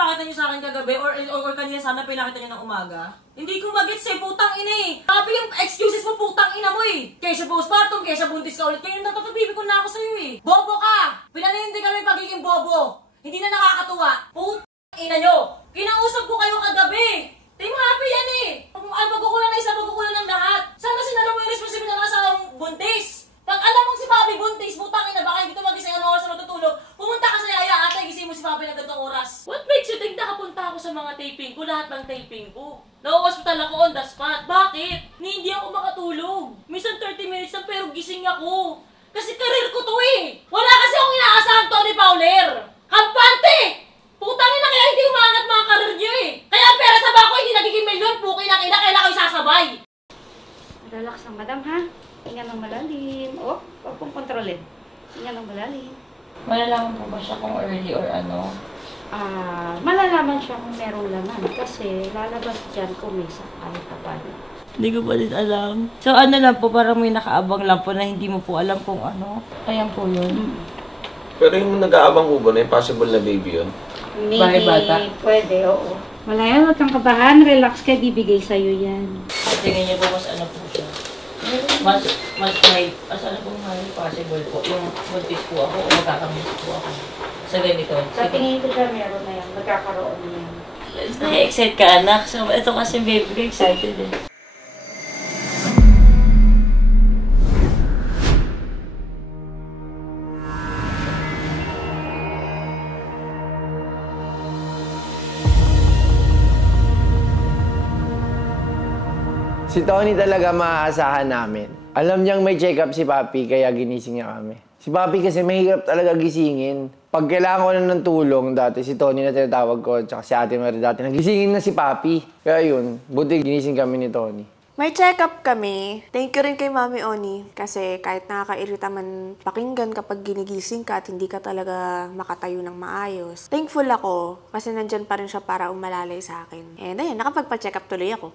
pakita niyo sa akin kagabi or kanina sana pinakita niyo ng umaga? Hindi ko magets eh, putang ina eh. Sabi yung excuses mo, putang ina mo eh. Kaysa postpartum, kaysa buntis ka ulit. Kaya natatabibi ko na ako sa'yo eh. Bobo ka! Pinanindi kami pagiging bobo. Hindi na nakakatuwa. Putang ina nyo. Kinausap ko kayo kagabi. Team happy yan eh. Magkukulang na isa, magkukulang ng lahat. Sana sinala mo yung responsibilidad ng asawang buntis. Pag alam mong si Papi buntis, putang ina, baka hindi ito magising ano oras na matutulog. Pumunta ka sa yaya, ate, gising mo si Papi na gantong oras. What makes you think nakapunta ako sa mga taping ko, lahat ng taping ko? Na-hospital ako on the spot. Bakit? Hindi ako makatulog. Minsan 30 minutes lang pero gising ako. Kasi karir ko to eh. Wala kasi akong inaasahang Tony Fowler. Kampante! Putang ina, kaya hindi umangat mga karir niyo eh. Kaya ang pera sa bako hindi nagiging milyon, puki na kailan kayo sasabay. Relax lang, madam ha. Hinga ng malalim. Oh, huwag pong kontrolin. Hinga ng malalim. Malalaman po ba siya kung early or ano? Malalaman siya kung merong laman. Kasi lalabas dyan kung may sakay pa paano. Hindi ko pa din alam. So ano lang po, parang may nakaabang lang po na hindi mo po alam kung ano. Ayan po yun. Pero yung nag-aabang po ba na yung possible na baby yun? Maybe, pwede, oo. Wala yan, huwag kang kabahan. Relax ka, bibigay sa'yo yan. Tingnan niyo po mas ano po siya. Mas may, ano po may possible po. Yung buntis po ako o magkakamiss po ako. Sa ganito. Sa tingin ko dyan, meron na yan. Magkakaroon na yan. Na-excite ka anak. So ito kasi baby ko excited eh. Si Tony talaga maaasahan namin. Alam niyang may check-up si Papi, kaya ginising niya kami. Si Papi kasi mahirap talaga gisingin. Pag kailangan ko na ng tulong dati, si Tony na tinatawag ko, tsaka si Ate Marie dati, nagisingin na si Papi. Kaya yun, buti ginising kami ni Tony. May check-up kami. Thank you rin kay Mami Oni. Kasi kahit nakakairita man pakinggan kapag ginigising ka at hindi ka talaga makatayo ng maayos. Thankful ako kasi nandyan pa rin siya para umalalay sa akin. And ayun, nakapagpa-check up tuloy ako.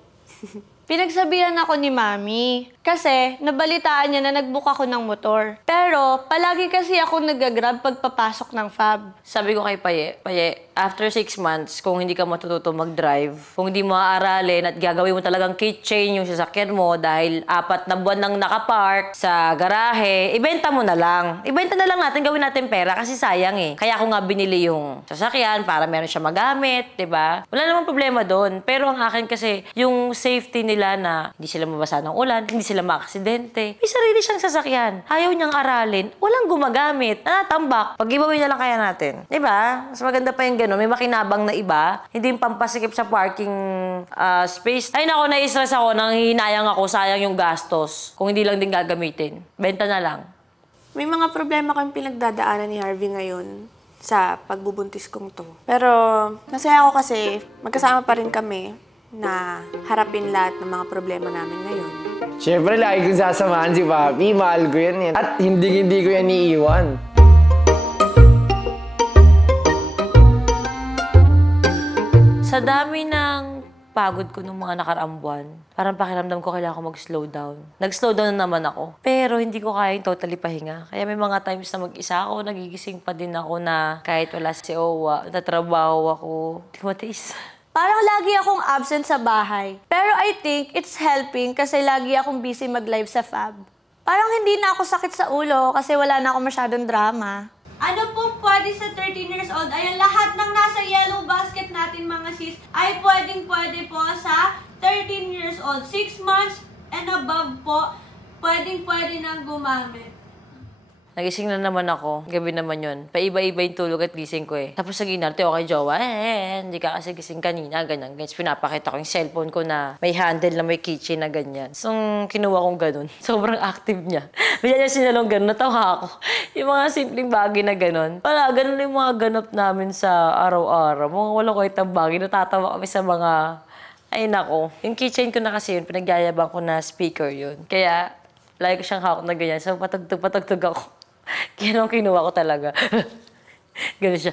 Pinagsabihan ako ni Mami kasi nabalitaan niya na nag-book ako ng motor. Pero palagi kasi ako nag-grab pagpapasok ng FAB. Sabi ko kay Paye, after 6 months, kung hindi ka matututo mag-drive, kung hindi mo aaralin at gagawin mo talagang keychain yung sasakyan mo dahil 4 na buwan nang nakapark sa garahe, ibenta mo na lang. Ibenta na lang natin, gawin natin pera kasi sayang eh. Kaya ako nga binili yung sasakyan para meron siya magamit, diba? Wala namang problema doon. Pero ang akin kasi, yung safety nila na hindi sila mabasa ng ulan, hindi sila maaksidente. May sarili siyang sasakyan. Ayaw niyang aralin. Walang gumagamit. Natambak. Pag-giveaway na lang kaya natin. Diba? Mas maganda pa yung gano'n. May makinabang na iba. Hindi yung pampasikip sa parking space. Ay nako, nai-stress ako. Nang hinayang ako. Sayang yung gastos. Kung hindi lang din gagamitin. Benta na lang. May mga problema kami pinagdadaanan ni Harvey ngayon sa pagbubuntis kong to. Pero masaya ako kasi magkasama pa rin kami na harapin lahat ng mga problema namin ngayon. Siyempre, lagi kong sasamahan si Papi. Mahal ko yan eh. At hindi ko yan iiwan. Sa dami ng pagod ko nung mga nakaraang buwan, parang pakiramdam ko kailangan ko mag-slow down. Nag-slow down na naman ako. Pero hindi ko kayang totally pahinga. Kaya may mga times na mag-isa ako, nagigising pa din ako na kahit wala si Owa, natrabaho ako. Hindi ko matiis. Parang lagi akong absent sa bahay. Pero I think it's helping kasi lagi akong busy mag-live sa FAB. Parang hindi na ako sakit sa ulo kasi wala na ako masyadong drama. Ano po pwede sa 13 years old? Ayan, lahat ng nasa yellow basket natin mga sis ay pwede po sa 13 years old. 6 months and above po, pwede nang gumamit. Nagising na naman ako. Gabi naman yun. Paiba-iba yung tulog at gising ko eh. Tapos naging inarte ako kay Jowa. Hindi ka kasi gising kanina. Ganyan. Pinapakita ko yung cellphone ko na may handle na may keychain na ganyan. So, kinuha kong ganun. Sobrang active niya. Bigyan niya sinalong ganun. Natawa ako. Yung mga simpleng bagay na ganun. Pala, ganun yung mga ganap namin sa araw-araw. Mga walang kwentang bagay. Natatawa kami sa mga... Ay nako. Yung keychain ko na kasi yun, pinagyayabang ko na speaker yun. Kaya, lagi ko siyang hawak na ganyan. So, patugtog ako. Kaya nung kinuha ko talaga. Ganun siya.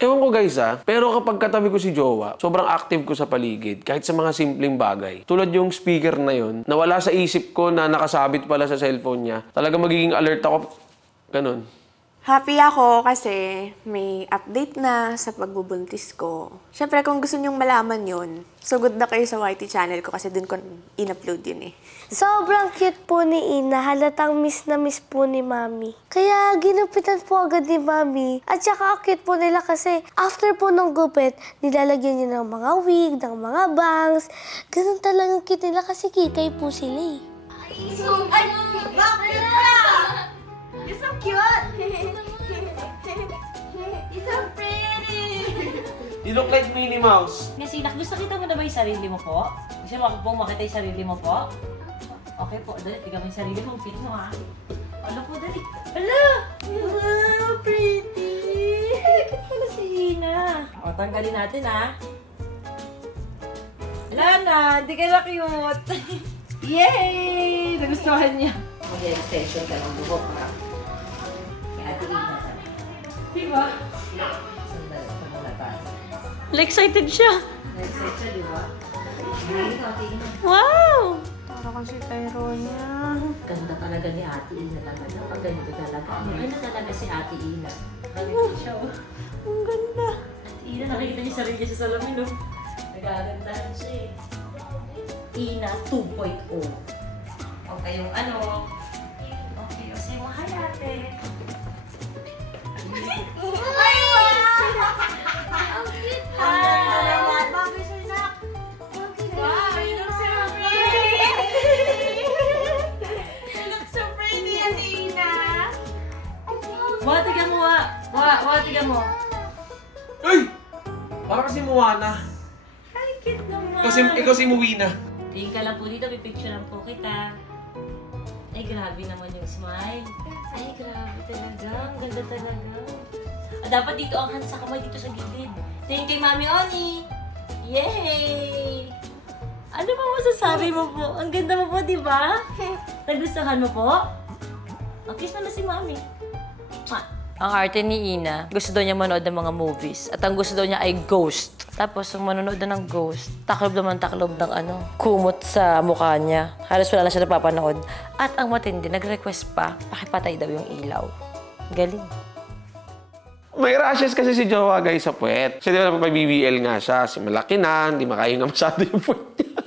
Ewan ko guys pero kapag katabi ko si Jowa, sobrang active ko sa paligid, kahit sa mga simpleng bagay. Tulad yung speaker na yun, nawala sa isip ko na nakasabit pala sa cellphone niya. Talaga magiging alert ako. Ganun. Happy ako kasi may update na sa pagbubuntis ko. Siyempre, kung gusto nyong malaman yun, sugod na kayo sa YT channel ko kasi dun ko in-upload yun eh. Sobrang cute po ni Ina. Halatang miss na miss po ni Mami. Kaya ginupitan po agad ni Mami. At saka cute po nila kasi after po ng gupit, nilalagyan niya ng mga wig, ng mga bangs. Ganun talagang cute nila kasi kikay po sila eh. Bakit na? You're so cute! You're so pretty! You look like Minnie Mouse. Nasinak, gusto kita mo na ba yung sarili mo po? Gusto mo po makita yung sarili mo po? Okay po, dali, tignan mo yung sarili mo. Fit mo ha. Ano po, dali. Hala! Wow, pretty! Cute pala si Hina. O, tanggalin natin ha. Wala na, hindi ka na cute. Yay! Nagustuhan niya. Mag-extension ka ng buhok ha. Kaya Ate Ina ka. Diba? Sandali, pagmalatas. Excited siya. Excited siya, diba? Wow! Para kasi Tyronia. Ganda talaga ni Ate Ina talaga. Ang ganito talaga. Maganda talaga si Ate Ina. Ganito siya. Ang ganda. Ate Ina, nakikita niya sarili niya sa salamin, no? Nagagandahan siya eh. Ina 2.0. Okay, yung ano. Okay, kasi yung hi ate. Ay, wow! Ang cute ha! Bakit siya na? Wow, you look so pretty! You look so pretty, Athena! Wa, tignan mo, Wa, tignan mo. Ay! Para kasi Moana. Ay, cute naman. Ikaw si Moana. Tingin ka lang po dito, pipicturean po kita. Ay, grabe naman yung smile. Ay, grabe talaga. Ang ganda talaga. Dapat dito ang hands sa kamay, dito sa gilid. Tingin kay Mami Oni. Yay! Ano ba masasabi mo po? Ang ganda mo po, di ba? Nagustuhan mo po? Kiss mo na si Mami. Ang arte ni Ina, gusto daw niya manood ng mga movies. At ang gusto daw niya ay ghost. Tapos, nung manonood na ng ghost, taklob ng kumot sa mukha niya. Halos wala na siya napapanood. At ang matindi, nag-request pa, pakipatay daw yung ilaw. Galing. May rashes kasi si Jowa, guys, sa puwet. Kasi di ba may BBL nga siya. Si malaki na, hindi makahinga masyado yung puwet niya.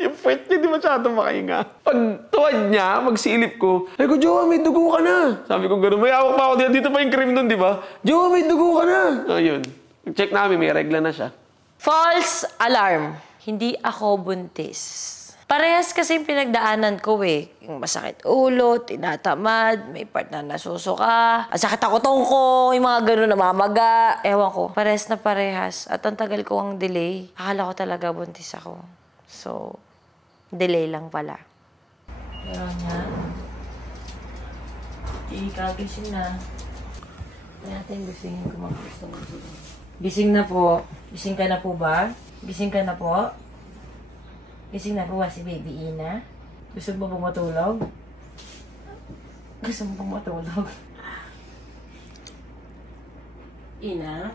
Yung puwet niya, di masyado makahinga. Pag tuwad niya, magsilip ko, ay ko, Jowa, may dugo ka na. Sabi ko gano'n, may hawak pa ako dito pa yung cream nun, di ba? Jowa, may dugo ka na. Ayun. Check namin, may regla na siya. False alarm. Hindi ako buntis. Parehas kasi yung pinagdaanan ko eh. Yung masakit ulo, tinatamad, may part na nasusuka, sakit ako tungko, yung mga gano'n namamaga. Ewan ko, parehas na parehas. At ang tagal ko ang delay. Akala ko talaga buntis ako. So, delay lang pala. Meron yan. Ikagising na. Natin gisingin kung mag-gusto mo. Gising na po. Gising ka na po ba? Gising ka na po? Gising na po ba si Baby Ina? Gusto mo pong matulog? Gusto mo pong matulog? Ina?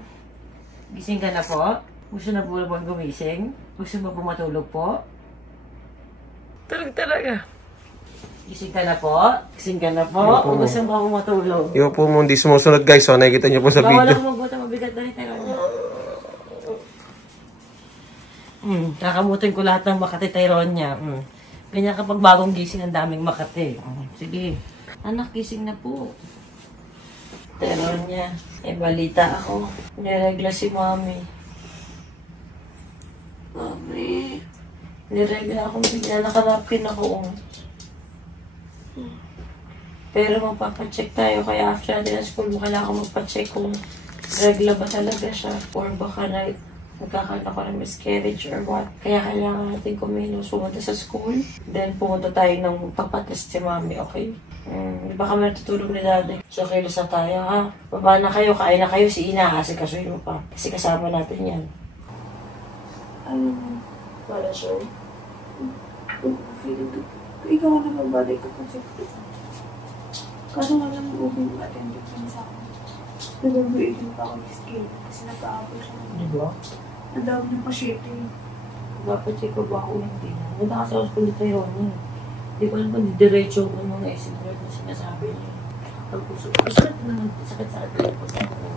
Gising ka na po? Gusto na po bang gumising? Gusto mo pong matulog po? Tulog talaga. Gising ka na po? Gising ka na po? O gusto mo pong matulog? Yung po mo hindi sumusunod, guys. So, nakikita niyo po sa video. Wala ko magbuta, mabigat na rin tayo. Kakamutin ko lahat ng Makati Tyronia. Ganyan kapag bagong gising, ang daming Makati. Sige. Anak, gising na po. Tyronia. Balita ako. Niregla si Mami. Mami. Niregla ako. Bigla nakanapkin ako. Pero magpapacheck tayo. Kaya after natin na school, kailangan ko magpacheck kung regla ba talaga siya. Or baka magkakaroon ako ng miscarriage or what. Kaya kailangan natin kumilos pumunta sa school. Then pumunta tayo ng papatest si Mami, okay? Baka may natutulog ni Daddy. So kilos na tayo, ha? Baba na kayo, kain na kayo. Si Ina, kasi kasuhin mo pa. Kasi kasama natin yan. Wala siya. Ikaw na magbalik ko kasi. Kaso nga lang ubing attended sa akin. Nag-graduate pa ako ng skill kasi nag-aapos siya. Di ba? Ang dami ng pasyete. Dapat check ko ba ako hindi na. Nagda kasi ako school tayo niya. Hindi ko alam kung diretso ko nung naisip ko na sinasabi niya. Ang puso. Sakit naman. Sakit-sakit na yung puso ko.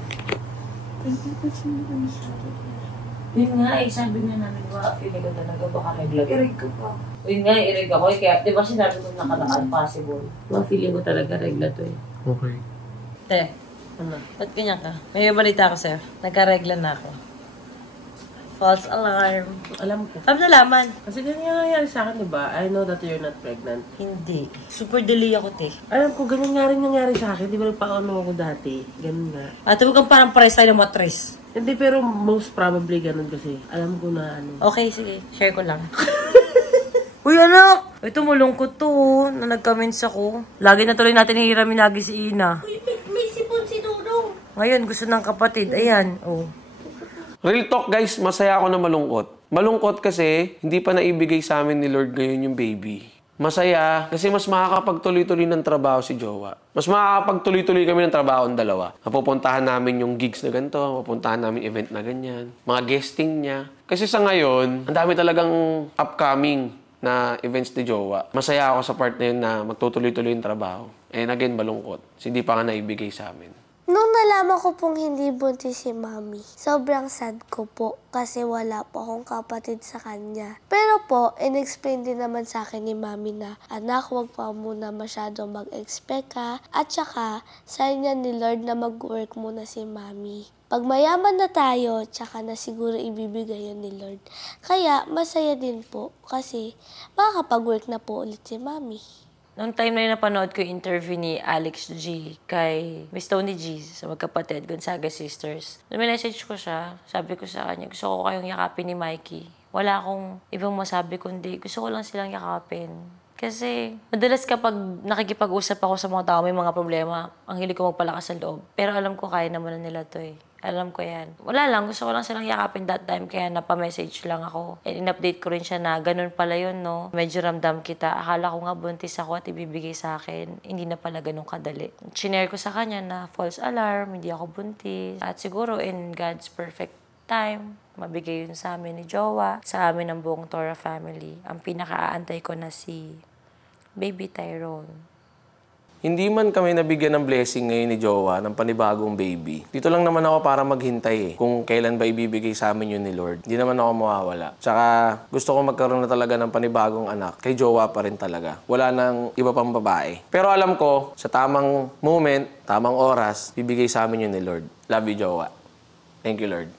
Yun nga eh, sabi nga namin, feeling ko talaga baka reglag. Irig ko pa. Yun nga, irig ako eh. Kaya, di ba sinabi ko nakaraan, possible. Feeling ko talaga regla to eh. Okay. Te, ano? Ba't ganyan ka? May balita ko sa'yo. Nagka-regla na ako. False alarm. Alam ko. Sabi nalaman. Kasi ganyan nga nangyari sa akin, di ba? I know that you're not pregnant. Hindi. Super delay ako, te. Alam ko, ganyan nga rin nangyari sa akin. Di ba nagpa-ano ako dati? Ganun nga. At huwag kang parang pares tayo ng matris. Hindi, pero most probably ganun kasi. Alam ko na ano. Okay, sige. Share ko lang. Uy, anak! Ito, malungkot to, na nag-comments ako. Lagi na tuloy natin hihiramin lagi si Ina. Uy, may sipon si Dudong. Ngayon, gusto ng kapatid. Ayan, oh. Real talk guys, masaya ako na malungkot. Malungkot kasi hindi pa naibigay sa amin ni Lord ngayon yung baby. Masaya kasi mas makakapagtuloy-tuloy ng trabaho si Jowa. Mas makakapagtuloy-tuloy kami ng trabaho ng dalawa. Mapupuntahan namin yung gigs na ganito, mapupuntahan namin event na ganyan, mga guesting niya. Kasi sa ngayon, ang dami talagang upcoming na events ni Jowa. Masaya ako sa part na yun na magtutuloy-tuloy yung trabaho. And again, malungkot. Kasi hindi pa nga naibigay sa amin. Nung nalaman ko pong hindi buntis si Mami, sobrang sad ko po kasi wala po akong kapatid sa kanya. Pero po, in-explain din naman sa akin ni Mami na, anak, huwag pa muna masyado mag-expect ka. At saka, sign niya ni Lord na mag-work muna si Mami. Pag mayaman na tayo, tsaka na siguro ibibigay yun ni Lord. Kaya, masaya din po kasi makakapag-work na po ulit si Mami. Noong time na yun napanood ko yung interview ni Alex G kay Miss Tony G sa magkapatid, Gonzaga Sisters. Message ko siya, sabi ko sa kanya, gusto ko kayong yakapin ni Mikey. Wala akong ibang masabi kundi gusto ko lang silang yakapin. Kasi madalas kapag nakikipag-usap ako sa mga tao may mga problema, ang hilig ko magpalakas sa loob. Pero alam ko kaya naman na nila to eh. Alam ko yan. Wala lang, gusto ko lang silang yakapin that time kaya napamessage lang ako. And in-update ko rin siya na ganun pala yun, no? Medyo ramdam kita. Akala ko nga buntis ako at ibibigay sa akin. Hindi na pala ganun kadali. Shinare ko sa kanya na false alarm, hindi ako buntis. At siguro in God's perfect time, mabigay yun sa amin ni Jowa, sa amin ng buong Tora family. Ang pinaka-aantay ko na si Baby Tyrone. Hindi man kami nabigyan ng blessing ngayon ni Jowa ng panibagong baby. Dito lang naman ako para maghintay kung kailan ba ibibigay sa amin yun ni Lord. Hindi naman ako mawawala. Tsaka gusto ko magkaroon na talaga ng panibagong anak. Kay Jowa pa rin talaga. Wala nang iba pang babae. Pero alam ko, sa tamang moment, tamang oras, bibigay sa amin yun ni Lord. Love you, Jowa. Thank you, Lord.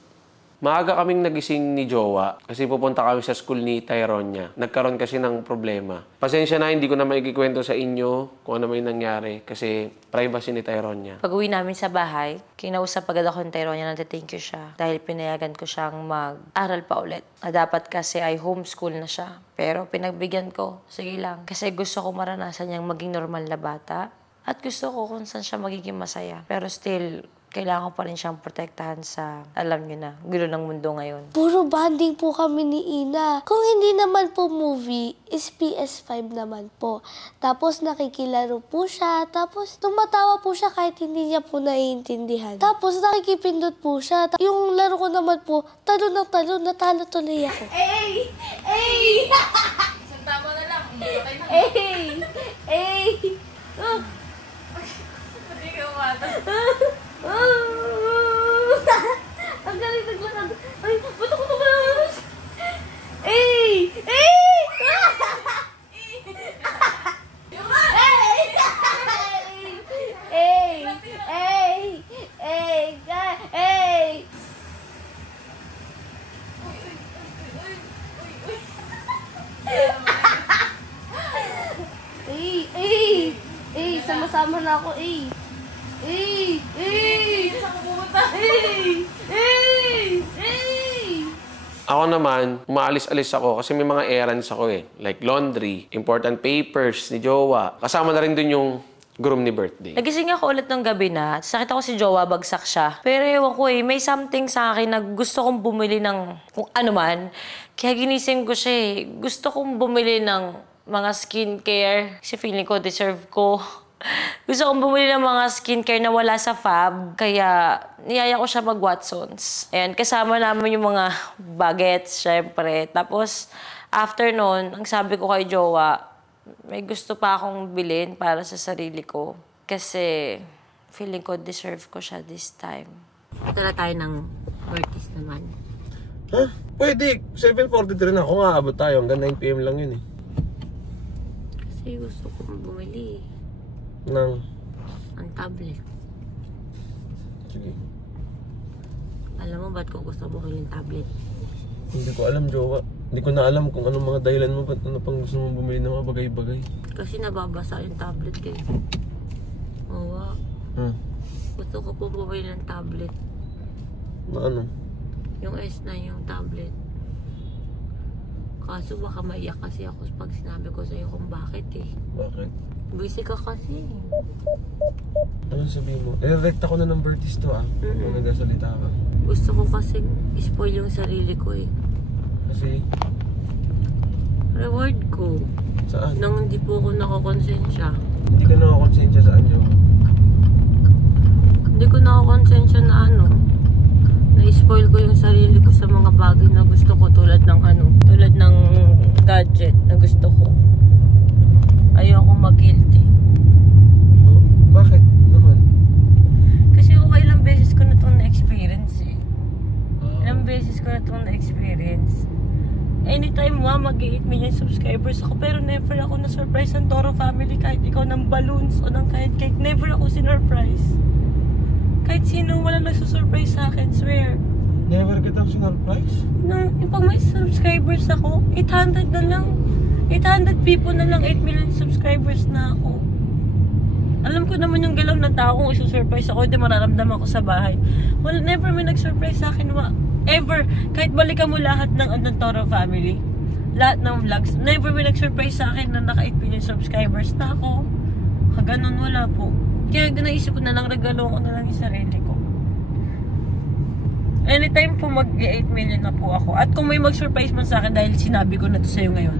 Maaga kaming nagising ni Jowa kasi pupunta kami sa school ni Tyrone niya. Nagkaroon kasi ng problema. Pasensya na, hindi ko na maikikwento sa inyo kung ano may nangyari kasi privacy ni Tyrone niya. Pag uwi namin sa bahay, kinausap agad ako ni Tyrone niya, thank you siya. Dahil pinayagan ko siyang mag-aral pa ulit. Dapat kasi ay homeschool na siya. Pero pinagbigyan ko, sige lang. Kasi gusto ko maranasan niyang maging normal na bata. At gusto ko kung saan siya magiging masaya. Pero still, kailangan ko pa rin siyang protektahan sa, alam niyo na, gulo ng mundo ngayon. Puro bonding po kami ni Ina. Kung hindi naman po movie, is PS5 naman po. Tapos nakikilaro po siya. Tapos tumatawa po siya kahit hindi niya po naiintindihan. Tapos nakikipindot po siya. Yung laro ko naman po, talo ng talo, natalo tuloy ako. Ay! Ay! Isang tama na lang. Ay! Ay! Hindi ka umata. Ang galing naglakad. Ay, ba't ako naman? Ay! Ay! Sama-sama na ako, Saan ka pumunta? Ako naman, umaalis-alis ako kasi may mga errands ako eh. Like laundry, important papers ni Jowa. Kasama na rin dun yung groom ni birthday. Nagising ako ulit ng gabi na. Sakit ako si Jowa, bagsak siya. Pero ewan ko eh, may something sa akin na gusto kong bumili ng kung ano man. Kaya ginising ko siya eh. Gusto kong bumili ng mga skincare. Kasi feeling ko, deserve ko. Gusto kong bumili ng mga skincare na wala sa Fab. Kaya niyaya ko siya mag-Watsons. Ayan, kasama namin yung mga bagets, syempre. Tapos, after nun, ang sabi ko kay Jowa, may gusto pa akong bilhin para sa sarili ko. Kasi feeling ko deserve ko siya this time. Tala tayo ng Vertis naman. Ha? Pwede. 7:43 na ako nga. Abot tayo. Hanggang 9 PM lang yun eh. Kasi gusto kong bumili Nang? ng tablet. Sige. Alam mo ba't ko gusto bumili ng tablet? Hindi ko alam, jowa. Hindi ko na alam kung anong mga dahilan mo. Ba't ano pang gusto mo bumili ng mga bagay-bagay. Kasi nababasa yung tablet eh. Oo. Gusto ko po bumili ng tablet. Na ano? Yung S9 yung tablet. Kaso baka maiyak kasi ako pag sinabi ko sa'yo kung bakit eh. Bakit? Busy ka kasi. Ano sabihin mo? Direct ako na ng Vertis to Kung nagsasalita ka. Gusto ko kasi spoil yung sarili ko eh. Kasi? Reward ko. Saan? Nang hindi po ako nakakonsensya. Hindi ka nakakonsensya saan yun? Hindi ko nakakonsensya na na-spoil ko yung sarili ko sa mga bagay na gusto ko tulad ng gadget na gusto ko. Ayoko mag-guilty. Bakit naman? Kasi ilang beses ko na itong na-experience eh. Ilang beses ko na itong na-experience. Anytime mag-8 million subscribers ako pero never ako na-surprise ng Toro family kahit ikaw ng balloons o ng kahit cake. Never ako sinurprise. Kahit sino wala nagsusurprise sa akin, swear. Never kitang sinurprise? Pag may subscribers ako, 800 na lang. 800 people na lang, 8 million subscribers na ako. Alam ko naman yung galaw ng tao kung isusurprise ako, hindi mararamdaman ko sa bahay. Well, never may nag-surprise sa akin. Ever. Kahit balikan mo lahat ng Toro family, lahat ng vlogs, never may nag-surprise sa akin na naka 8 million subscribers na ako. Ganun, wala po. Kaya naisip ko na lang, regalo ko na lang yung sarili ko. Anytime po mag-8 million na po ako. At kung may mag-surprise man sa akin dahil sinabi ko na to sa'yo ngayon,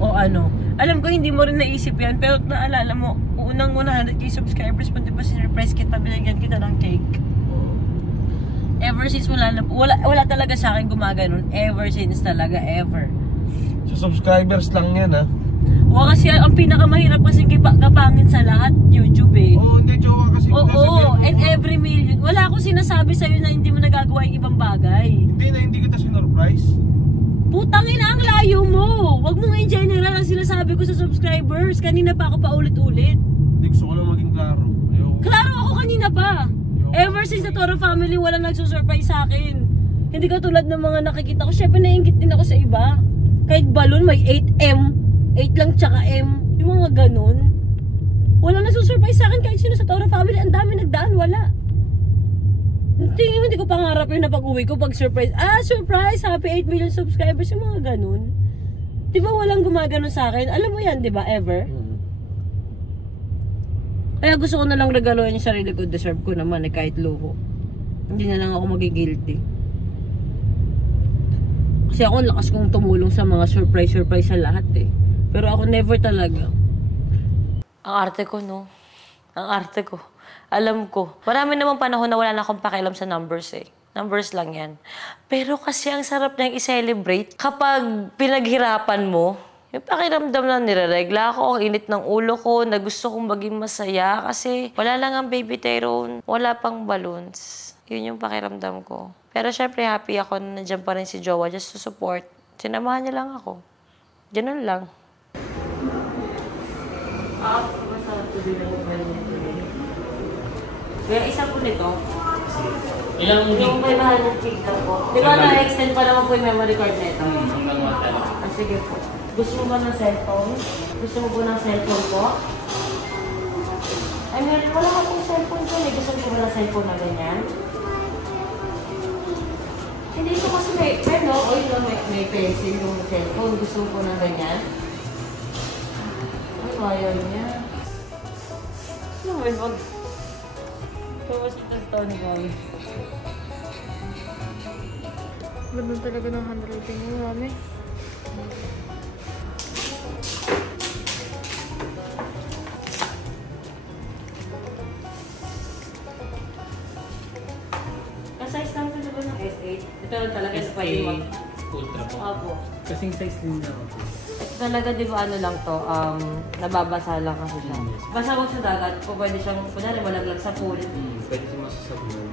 o alam ko hindi mo rin naisip yan, pero naalala mo, unang 100k subscribers, pati ba sinurprise kita, binigyan kita ng cake. Ever since wala talaga sa akin gumaganon. Ever since talaga, ever. Sa subscribers lang yan Kasi ang pinakamahirap kasi kapangin sa lahat, YouTube eh. Hindi, jowa kasi. And every million. Wala akong sinasabi sa'yo na hindi mo nagagawa yung ibang bagay. Hindi kita sinurprise. Putangin na ang layo mo. Wag mong in general ang sinasabi ko sa subscribers. Kanina pa ako paulit-ulit. Hindi, gusto ko lang maging klaro. Klaro ako kanina pa. Ever since the Toro family, walang nagsusurprise sa akin. Hindi ka tulad ng mga nakikita ko. Syempre naiingit din ako sa iba. Kahit balloon may 8M. 8 lang tsaka M. Yung mga ganun. Walang nagsusurprise sa akin kahit sino sa Toro family. Ang dami nagdaan, wala. Hindi ko pangarap yun na pag-uwi ko pag surprise. Surprise! Happy 8 million subscribers. Yung mga ganun. Di ba walang gumagano sa akin? Alam mo yan, di ba? Ever? Kaya gusto ko na lang regaloin yung sarili ko. Deserve ko naman kahit luho. Hindi na lang ako magigilty. Kasi ako lakas kong tumulong sa mga surprise sa lahat eh. Pero ako never talaga. Ang arte ko, no? Ang arte ko. Alam ko. Marami namang panahon na wala na akong pakialam sa numbers eh. Numbers lang yan. Pero kasi ang sarap niyang i-celebrate kapag pinaghirapan mo. Yung pakiramdam na nireregla ko, ang init ng ulo ko, na gusto kong maging masaya kasi wala lang ang baby Tyrone, wala pang balloons. Yun yung pakiramdam ko. Pero syempre happy ako na nandiyan pa rin si Jowa just to support. Sinamahan niya lang ako. Ganun lang. Masarap to din ako ba nito? Kaya isa po nito. Yung may mahal ng TikTok ko. Di ba na-extend pa naman po yung memory card nito? Sige po. Gusto mo ba ng cellphone? Gusto mo po ng cellphone po? Ay, wala ka pong cellphone ko. Gusto mo ba ng cellphone na ganyan? Hindi ko kasi may pencil yung cellphone. Gusto mo po ng ganyan? Ay, ayaw niya. Ano mo yun? Kamusta ito ni Mami? Ganda talaga ng handwriting mo, Mami. Size lang ito ba ng S8? Ito lang talaga sa pwede mo. Ultra po. Opo. Kasing size din na ako. Ito Talaga, di ba ano lang to, nababasa lang kasi siya. Basta wag sa dagat, kung pwede siyang, kunwari malaglag sa pool. Pwede siya masasabog.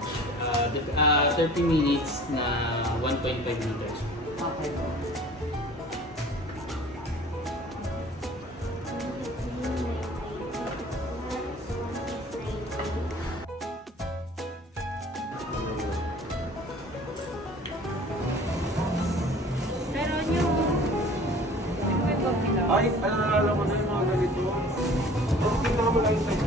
30 minutes na 1.5 liters. Okay po. Ay, alala ko na yung mga ganito. Tingnan mo lang yung size.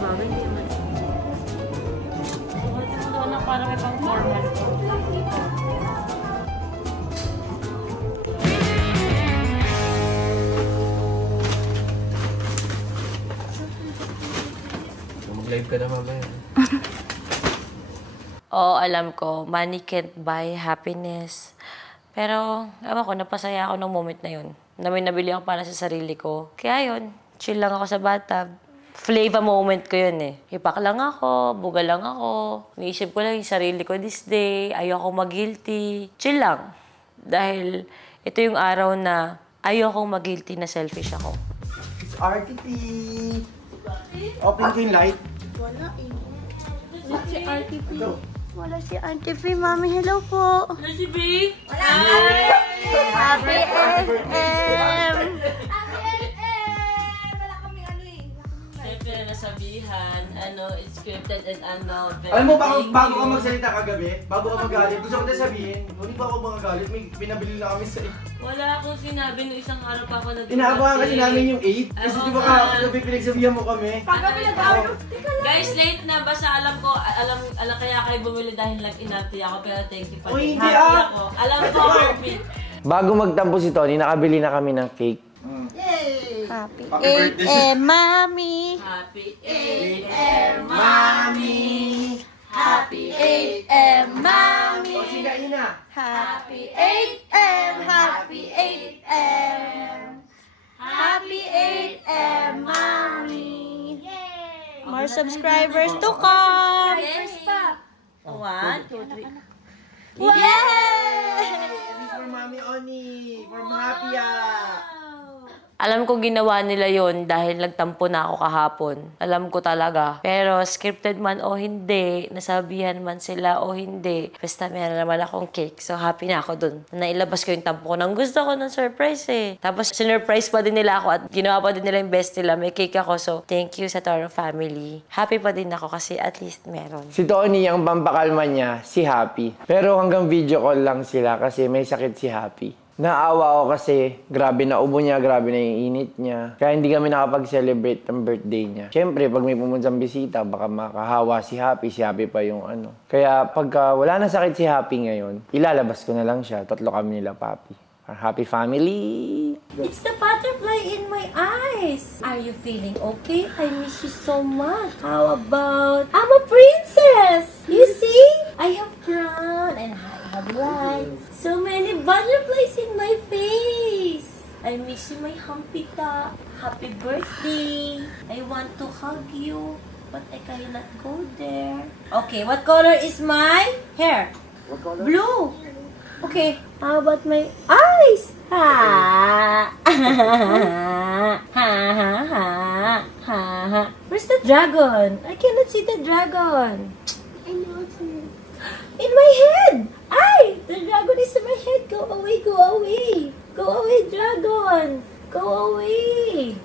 Bagay, hindi naman. Ito doon lang parang may pang formal ko. Mag-live ka na mamaya. Oo, alam ko, money can't buy happiness. Pero, ewan ko, napasaya ako ng moment na yun. Na may nabili ako para sa sarili ko. Kaya yun, chill lang ako sa bathtub. Flavor moment ko yun eh. Hipak lang ako, buga lang ako. Naisip ko lang yung sarili ko this day. Ayoko mag-guilty. Chill lang. Dahil ito yung araw na ayoko mag-guilty na selfish ako. It's RTP! Open ko yung light. Wala eh. Wala si Auntie P. Wala si Auntie P. Mami, hello po. Ano si B? Happy FM! Siyempre na nasabihan, it's scripted and Alam mo, bago ka magsalita kagabi, bago ka magalit, gusto ko na sabihin, hindi ba ako magalit? May pinabili na kami sa... Wala akong sinabi nung isang araw pa ako nag-birthday. Inaabangan kasi namin yung 8, kasi di ba kagabi pinagsabihan mo kami? Paggabi nag-away ko. Guys, late na. Basta alam ko, alam kaya kayo bumili dahil nag-inati ako, pero thank you pa din. hindi Happy ako. Alam ko, heartbeat. Bago magtampo si Tony, nakabili na kami ng cake. Happy 8M, Mami! Happy 8M, Mami! Happy 8M, Mami! Sigain na! Happy 8M! Happy 8M! Happy 8M, Mami! More subscribers to come! Subscribers pa! 1, 2, 3. Yay! This for Mami Oni! From Happya! Alam ko ginawa nila yon dahil nagtampo na ako kahapon. Alam ko talaga. Pero scripted man o hindi, nasabihan man sila o hindi, basta meron naman akong cake. So happy na ako dun. Nailabas ko yung tampo ko nang gusto ko ng surprise eh. Tapos sinurprise pa din nila ako at ginawa pa din nila yung best nila. May cake ako. So thank you sa Toro family. Happy pa din ako kasi at least meron. Si Tony, ang pampakalma niya, si Happy. Pero hanggang video call lang sila kasi may sakit si Happy. Naawa ako kasi grabe na ubo niya, grabe na yung init niya. Kaya hindi kami nakapag-celebrate ng birthday niya. Siyempre, pag may pumuntang bisita, baka makahawa si Happy pa yung ano. Kaya pagka wala na sakit si Happy ngayon, ilalabas ko na lang siya. 3 kami nila, Papi. Our happy family! It's the butterfly in my eyes. Are you feeling okay? I miss you so much. How about... I'm a princess! You see? I have crown and I have lights. So many butterflies in my face. I miss you, my Humpita. Happy birthday. I want to hug you, but I cannot go there. Okay, what color is my hair? What color? Blue. Okay, how about my eyes? Ha ha ha ha. Where's the dragon? I cannot see the dragon. I know it's In my head! Ay! The dragon is in my head. Go away, go away. Go away, dragon. Go away.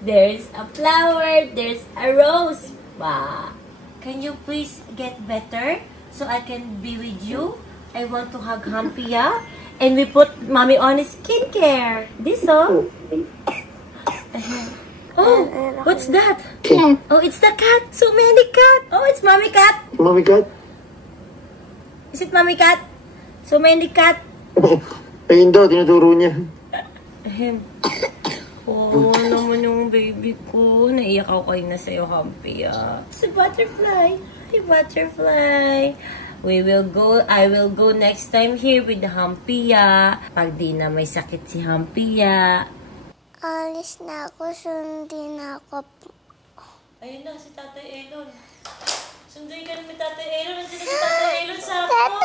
There's a flower. There's a rose. Bah. Can you please get better so I can be with you? I want to hug Hampia. And we put Mommy on skincare. This, oh. Oh, what's that? Oh, it's the cat. So many cat. Oh, it's Mommy cat. Mommy cat? Is it Mommy cat? So many cat. Ayun daw, tinuturo niya. Oh, naman yung baby ko. Naiyak ako kayo na sa'yo, Hampia. It's a butterfly. Hi, butterfly. I will go next time here with the Hampia. Pag di na may sakit si Hampia. Alis na ako, sundin ako. Ayun na, si Tatay Elon. Sunduin ka namin Tatay Elon. Nandiyan na si Tatay Elon sa ako.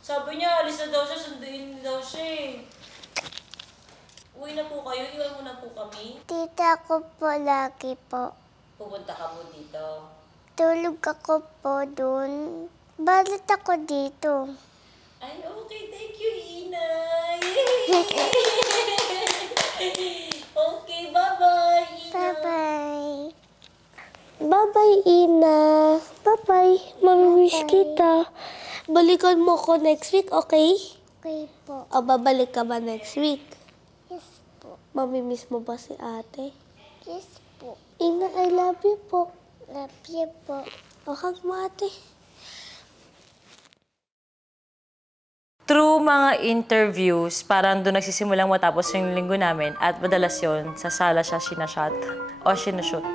Sabi niya, alis na daw siya. Sunduin daw siya eh. Uwi na po kayo. Iwan mo na po kami. Tita ko po lagi po. Pupunta ka po dito. Tulog ako po dun. Balit ako dito. Ay, okay. Thank you, Ina. Okay, bye-bye, Ina. Bye-bye. Bye-bye, Ina. Bye-bye. Mamimiss kita. Balikan mo ko next week, okay? Okay po. O, babalik ka ba next week? Yes po. Mamimiss mo ba si ate? Yes po. Ina, I love you po. Love you po. O, hug mo ate. Through mga interviews, parang doon nagsisimulang matapos yung linggo namin at madalas yun, sa sala siya sinashot o sinushoot.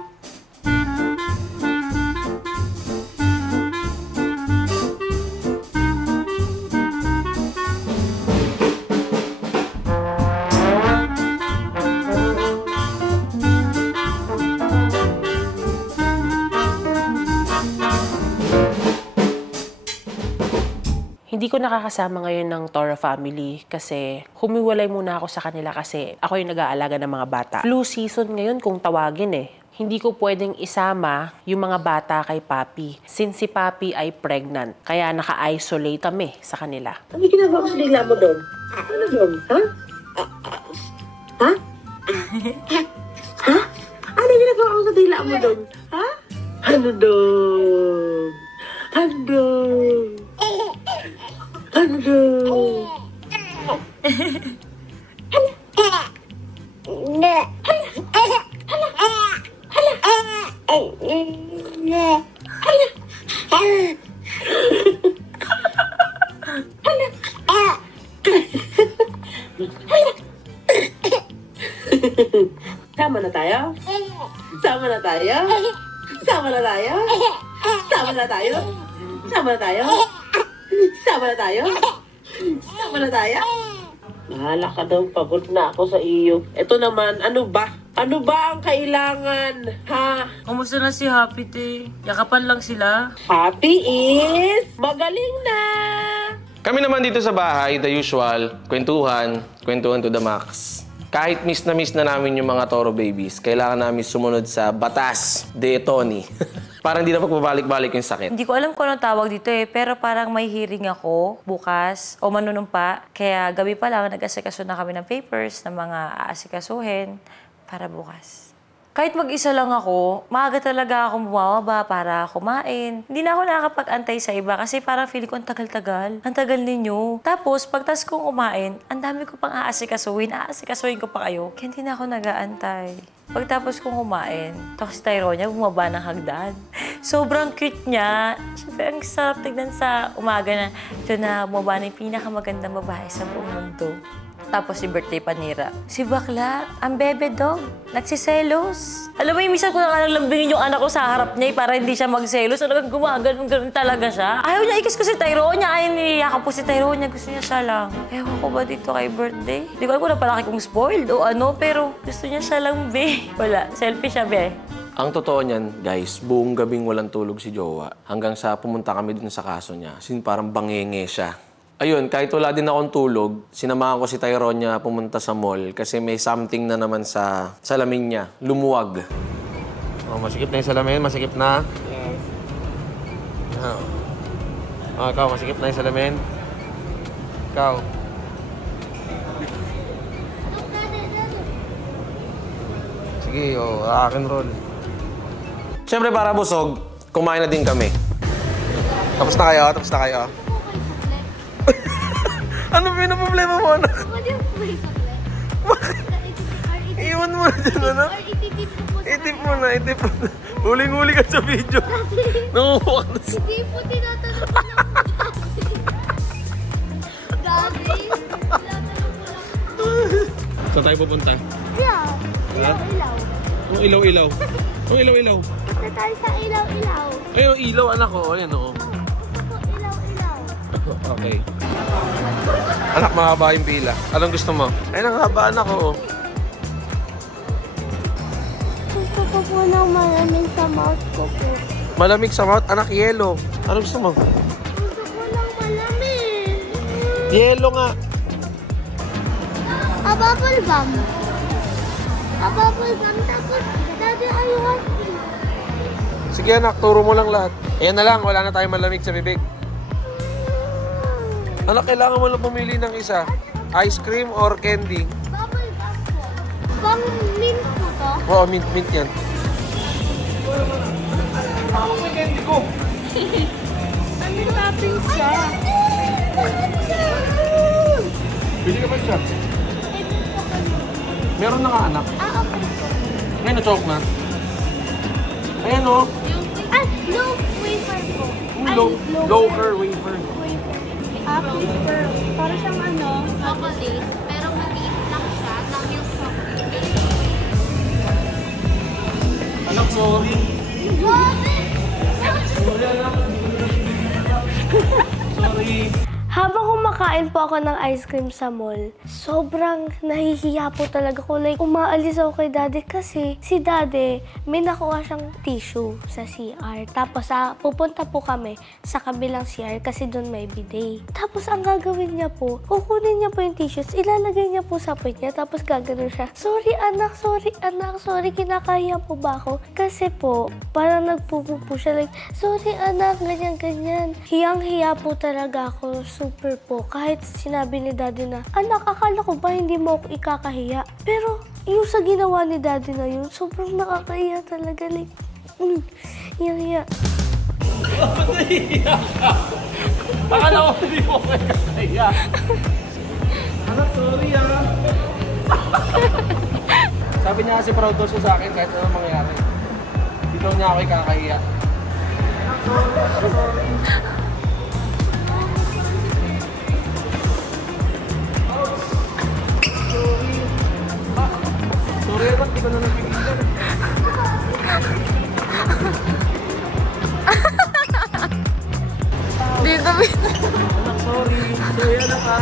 Hindi ko nakakasama ngayon ng Tora family kasi humiwalay muna ako sa kanila kasi ako yung nag-aalaga ng mga bata. Flu season ngayon kung tawagin eh. Hindi ko pwedeng isama yung mga bata kay Papi since si Papi ay pregnant. Kaya naka-isolate kami sa kanila. Ano ginagawa sa dila mo doon? Ano doon? Ha? Ha? Ha? Ano ginagawa ko sa dila mo doon? Ha? Ano doon? Ano doon? Ano doon? Sama na tayo? Sama na tayo? Sama na tayo? Sama na tayo? Sama na tayo? Sama na tayo? Sama na tayo? Mahala ka daw, pagod na ako sa iyo. Ito naman, ano ba? Ano ba ang kailangan, ha? Kumusta na si Happy, te? Yakapan lang sila. Happy is magaling na! Kami naman dito sa bahay, the usual, kwentuhan to the max. Kahit miss na namin yung mga Toro babies, kailangan namin sumunod sa batas de Tony. Parang hindi na pagpabalik-balik yung sakit. Hindi ko alam kung anong tawag dito eh, pero parang may hearing ako bukas o manunumpa. Kaya gabi pa lang, nag-asikaso na kami ng papers ng mga aasikasuhin para bukas. Kahit mag-isa lang ako, maaga talaga akong bumababa para kumain. Hindi na ako nakakapag-antay sa iba kasi parang feeling ko ang tagal-tagal. Ang tagal ninyo. Tapos, pagtas kong kumain, ang dami ko pang aasikasuhin ko pa kayo. Kaya hindi na ako nag-aantay. Pagtapos kong kumain, tapos si Tyronia bumaba ng hagdan. Sobrang cute niya. Siyempre, ang sarap tignan sa umaga na ito na bumaba na yung pinakamagandang babae sa buong mundo. Tapos si birthday panira. Si Bakla, ang bebe dog, nagsiselos. Alam mo, yung minsan ko na lambingin yung anak ko sa harap niya para hindi siya magselos. Talagang gumagano'n talaga siya. Ayaw niya ikas ko si Tyronia. Ayaw niyayakap po si Tyronia. Gusto niya siya lang. Ewan ko ba dito kay birthday? Hindi ko alam kung napalaki kong spoiled o ano, pero gusto niya siya lang, be. Wala, selfie siya, be. Ang totoo niyan, guys, buong gabing walang tulog si Jowa. Hanggang sa pumunta kami dun sa kaso niya. Sin parang bangenge siya. Ayun, kahit wala din akong tulog, sinamahan ko si Tyronia pumunta sa mall kasi may something na naman sa salamin niya. Lumuwag. Oh, masikip na yung salamin? Masikip na? Yes. Oh, ikaw, masikip na yung salamin? Ikaw. Sige, oh, rock and roll. Siyempre, para busog, kumain na din kami. Tapos na kayo? Tapos na kayo? Ano ba yung problema mo, anak? Pwede yung may saklet. Bakit? Iwan mo na dyan, anak. Itip mo na, itip mo na. Huling-huli ka sa video. Nanguha ka na sa... Hindi po tinatanong ko lang po dati. Dati? Tinatanong ko lang. Saan tayo pupunta? Ilaw. Ilaw-ilaw. Anong ilaw-ilaw? Anong ilaw-ilaw? Punta tayo sa ilaw-ilaw. Ayun, ilaw, anak ko. Ayan, oo. Ilaw-ilaw. Okay. Anak, mahaba yung pila. Anong gusto mo? Ayun, ang haba, anak ko. Gusto ko po ng maraming sa mouth ko po. Malamig sa mouth, anak, yelo. Ano gusto mo? Gusto ko lang malamig. Yelo nga. Bubble gum. Bubble gum. Tapos, Daddy, I want it. Sige anak, turo mo lang lahat. Ayan na lang, wala na tayong malamig sa bibig. Anak, kailangan mo lang pumili ng isa. Ice cream or candy? Bubble gum po. Pang mint po to? Oo, mint yan. Ako may candy ko. Ano natin siya? Bili ka ba siya? Meron na ka anak? Okay. Ngayon na-choke na. Ayan o. Low wafer po. Lower wafer. Apple pearl. Para siyang ano? Chocolate. Pero maliit lang siya. Na milk chocolate. Anak, sorry. Sorry. Habang kumakain po ako ng ice cream sa mall, sobrang nahihiya po talaga ko. Like, umaalis ako kay Daddy kasi si Daddy, may nakuha siyang tissue sa CR. Tapos, pupunta po kami sa kabilang CR kasi doon may bidet. Tapos, ang gagawin niya po, kukunin niya po yung tissues, ilalagay niya po sa puwet niya, tapos gagano'n siya. Sorry anak, kinakahiya po ba ako? Kasi po, parang nagpupo po siya. Like, sorry anak, ganyan-ganyan. Hiyang-hiya po talaga ako. Super po. Kahit sinabi ni Daddy na, anak, akala ko ba hindi mo ako ikakahiya? Pero, yung sa ginawa ni Daddy na yun, sobrang nakakahiya talaga. Like, hiyang-hiya. Ba't nahihiya ka? Akala ko hindi mo ako ikakahiya. Anak, sorry Sabi niya kasi proud daw siya sa akin kahit anong mangyari. Hindi daw niya ako ikakahiya. Anak, sorry. Sorry, ba't di ko na napigilan? Dito, Anak, sorry. Sorry, anak ha.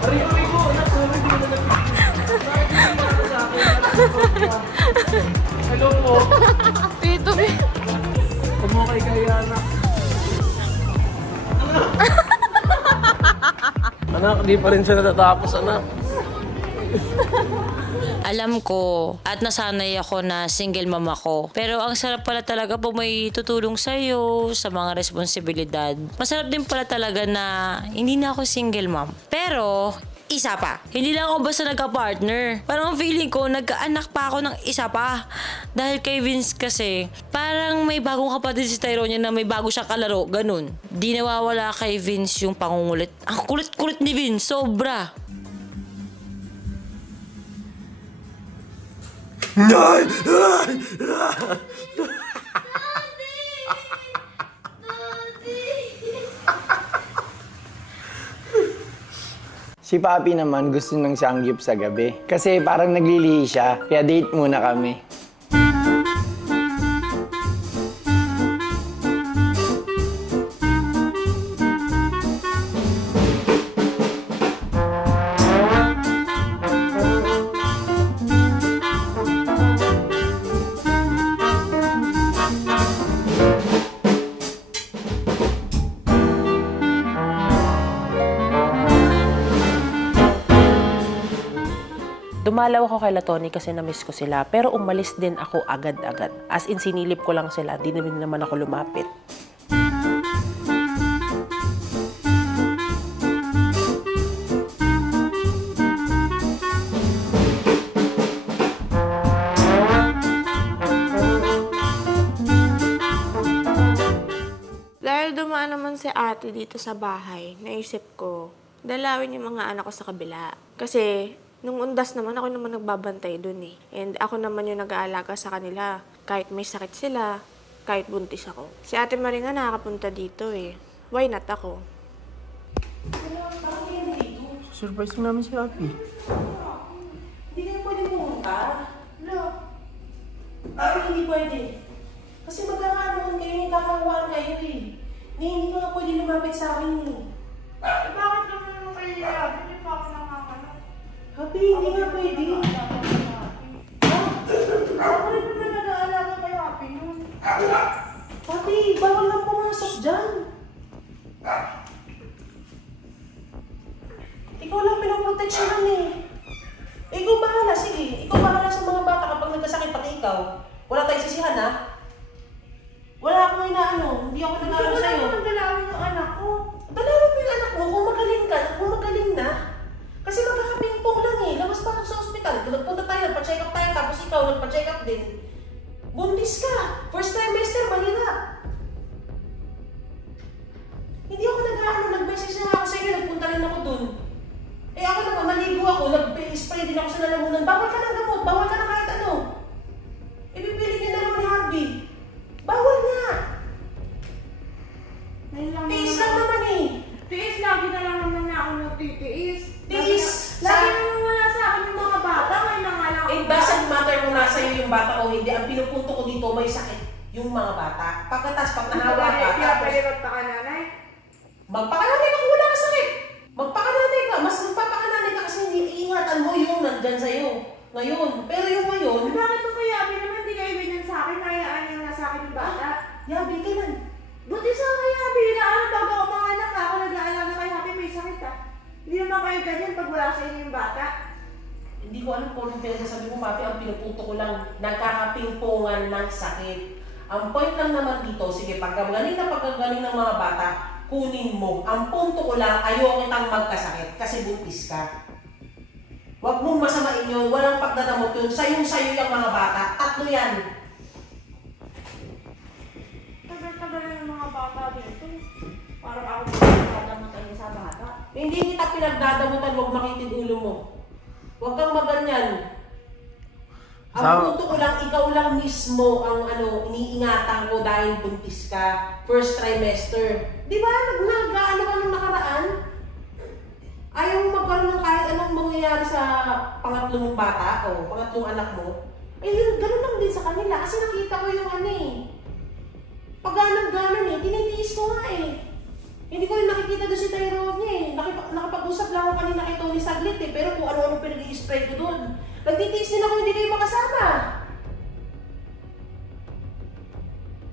Ari ko, anak, sorry. Di ko na napigilan. Bakit hindi ka sa akin? Hello po. Dito, Huwag mo kay kaya, anak. Anak, di pa rin siya natatapos, anak. Alam ko at nasanay ako na single mom ako. Pero ang sarap pala talaga po may tutulong sa'yo sa mga responsibilidad. Masarap din pala talaga na hindi na ako single mom. Pero, isa pa. Hindi lang ako basta nagka-partner. Parang feeling ko, nagka-anak pa ako ng isa pa. Dahil kay Vince kasi, parang may bagong kapatid si Tyronia na may bago siyang kalaro. Ganun. Di nawawala kay Vince yung pangungulit. Ang kulit-kulit ni Vince. Sobra. Si Papi naman gusto ng sangyup sa gabi. Kasi parang naglilihi siya, kaya date muna kami. Dumalaw ako kay Tony kasi na-miss ko sila. Pero umalis din ako agad-agad. As in, sinilip ko lang sila. Di naman ako lumapit. Dahil dumaan naman si ate dito sa bahay, naisip ko, dalawin yung mga anak ko sa kabila. Kasi, nung undas naman, ako naman nagbabantay dun eh. And ako naman yung nag-aalaga sa kanila. Kahit may sakit sila, kahit buntis ako. Si Ate Marie nga nakakapunta dito eh. Why not ako? Surprise mo namin si Papi. Hindi kayo pwede pumunta? No. Bakit hindi pwede? Kasi magkakaroon kayo, kakawaan kayo eh. Hindi ka nga pwede lumapit sa akin eh. Bakit naman kayo? Hindi pa ako nanganganak. hindi nga pwede. Ako rin naman nag-aalaga kay Happy nun. Papi, bawal lang pumasok dyan. Ikaw lang pinaprotection lang eh. Ikaw bahala, sige. Ikaw bahala sa mga bata kapag nagkasakit pati ikaw. Wala tayong sisihan ha? Wala akong inaano. Hindi ako nag-aano sa'yo. Gusto ko lang dalawin yung anak ko. Dalawin mo yung anak mo kung magaling ka, kung magaling na. Kasi magkakapingpong lang eh. Labas pa ako sa ospital. Nagpunta tayo, nagpa-check up tayo, tapos ikaw nagpa-check up din. Buntis ka. First trimester, mahirap. Hindi ako nag-aano, nag-message na ako sa iyo, nagpunta rin ako dun. Eh ako naman, maligo ako, nag-spray din ako sa lalamunan. Bawal ka ng gamot, bawal ka ng kahit ano. Ipipilit niya na naman ni Harvey. Bawal nga. Tiis lang naman eh. Tiis, lagi na lang naman na ako nagtitiis. Tiis. Lagi naman wala sa akin yung mga bata, may nangalang. It doesn't matter kung nasa iyo yung bata o hindi. Ang pinupunto ko dito, may sakit yung mga bata. Pagkatas, pag nahawa ka, Pinapalirot ka ka, nanay? magpakananay ka kung wala ka sakit. Magpakananay ka. Mas magpapakananay ka kasi iingatan mo yung nandyan sa'yo. Ngayon. Pero yung ngayon... Bakit ko kaya? Naman di kayo ganyan sa akin. Hayaan niya na sa akin yung bata. Yabi ka lang. Buti sa kaya, Yabi. Ano bago ako mga anak ako nag-aalaga kay Happy, may sakit ah. Hindi naman kayo ganyan pag wala sa inyo yung bata. Hindi ko alam kung anong pinagsasabi mo, Papi. Ang pinupunto ko lang, nagkakapingpongan ng sakit. Ang point lang naman dito, sige, pagkagaling ng mga bata, kunin mo. Ang punto ko lang, ayaw kitang magkasakit kasi buntis ka. Huwag mong masamain yun, walang pagdadamot yun. Sayong-sayo yung mga bata. 3 yan. Tagal-tagal na yung mga bata dito. Parang ako pinagdadamutan sa bata. Hindi kita pinagdadamutan, huwag makitid ulo mo. Huwag kang maganyan. Ang punto ko lang, ikaw lang mismo ang iniingatan ko dahil buntis ka. First trimester. Di ba? Nag-ano ka nung nakaraan? Ayaw mo magkaroon ng kahit anong mangyayari sa pangatlong bata o pangatlong anak mo. Eh, gano'n lang din sa kanila. Kasi nakita ko yung pag ganon eh, tinitiis ko nga eh. Hindi ko rin nakikita doon si Tyrone niya eh. Nakapag-usap lang ako kanina kay Tony saglit eh. Pero kung ano-ano pinag-i-spray ko doon. Nagtitiis din ako hindi kayo makasama.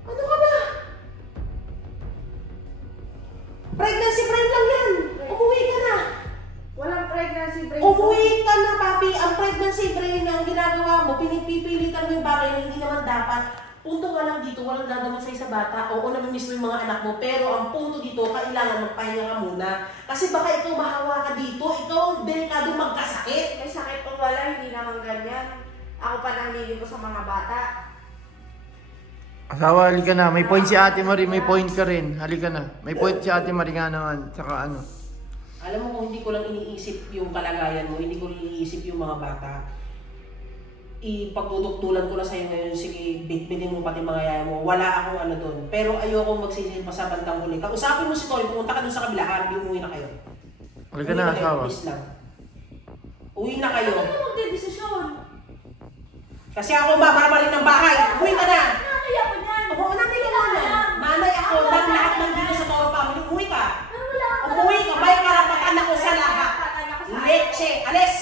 Ano ka ba? Pregnancy brain lang yan. Umuwi ka na. Walang pregnancy brain. Umuwi ka na, Papi. Ang pregnancy brain na ang ginagawa mo, pinipilitan mo yung bagay na hindi naman dapat. Punto nga lang dito, walang dadamot sa isa bata. Oo naman mismo yung mga anak mo. Pero ang punto dito, kailangan magpahinga ka muna. Kasi baka ikaw mahawa ka dito. Ikaw ang delikado magkasakit. May sakit o wala, hindi naman ganyan. Ako pa nang lilin ko sa mga bata. Asawa, halika na. May point si Ate Marie, may point ka rin. Halika na. May point si Ate Marie nga naman. Tsaka ano. Alam mo kung hindi ko lang iniisip yung kalagayan mo, hindi ko iniisip yung mga bata, ipagduduktulan ko na sa'yo ngayon, sige, bitbitin mo pati mga yaya mo, wala akong doon. Pero ayoko magsisilpa sa bandang huli. Kausapin mo si Tony, pumunta ka doon sa kabila, Harvey, umuwi na kayo. Halika na, asawa. Uwi na kayo. Ano mo magdedesisyon? Kasi ako babarabarin ng bahay. Uwi ka na. Nanay ako niyan. Oo, nanay ka na. Nanay ako, ng lahat ng dito sa Toro Family. Umuwi ka. Umuwi ka, may karapatan ako sa lahat. Leche, alis.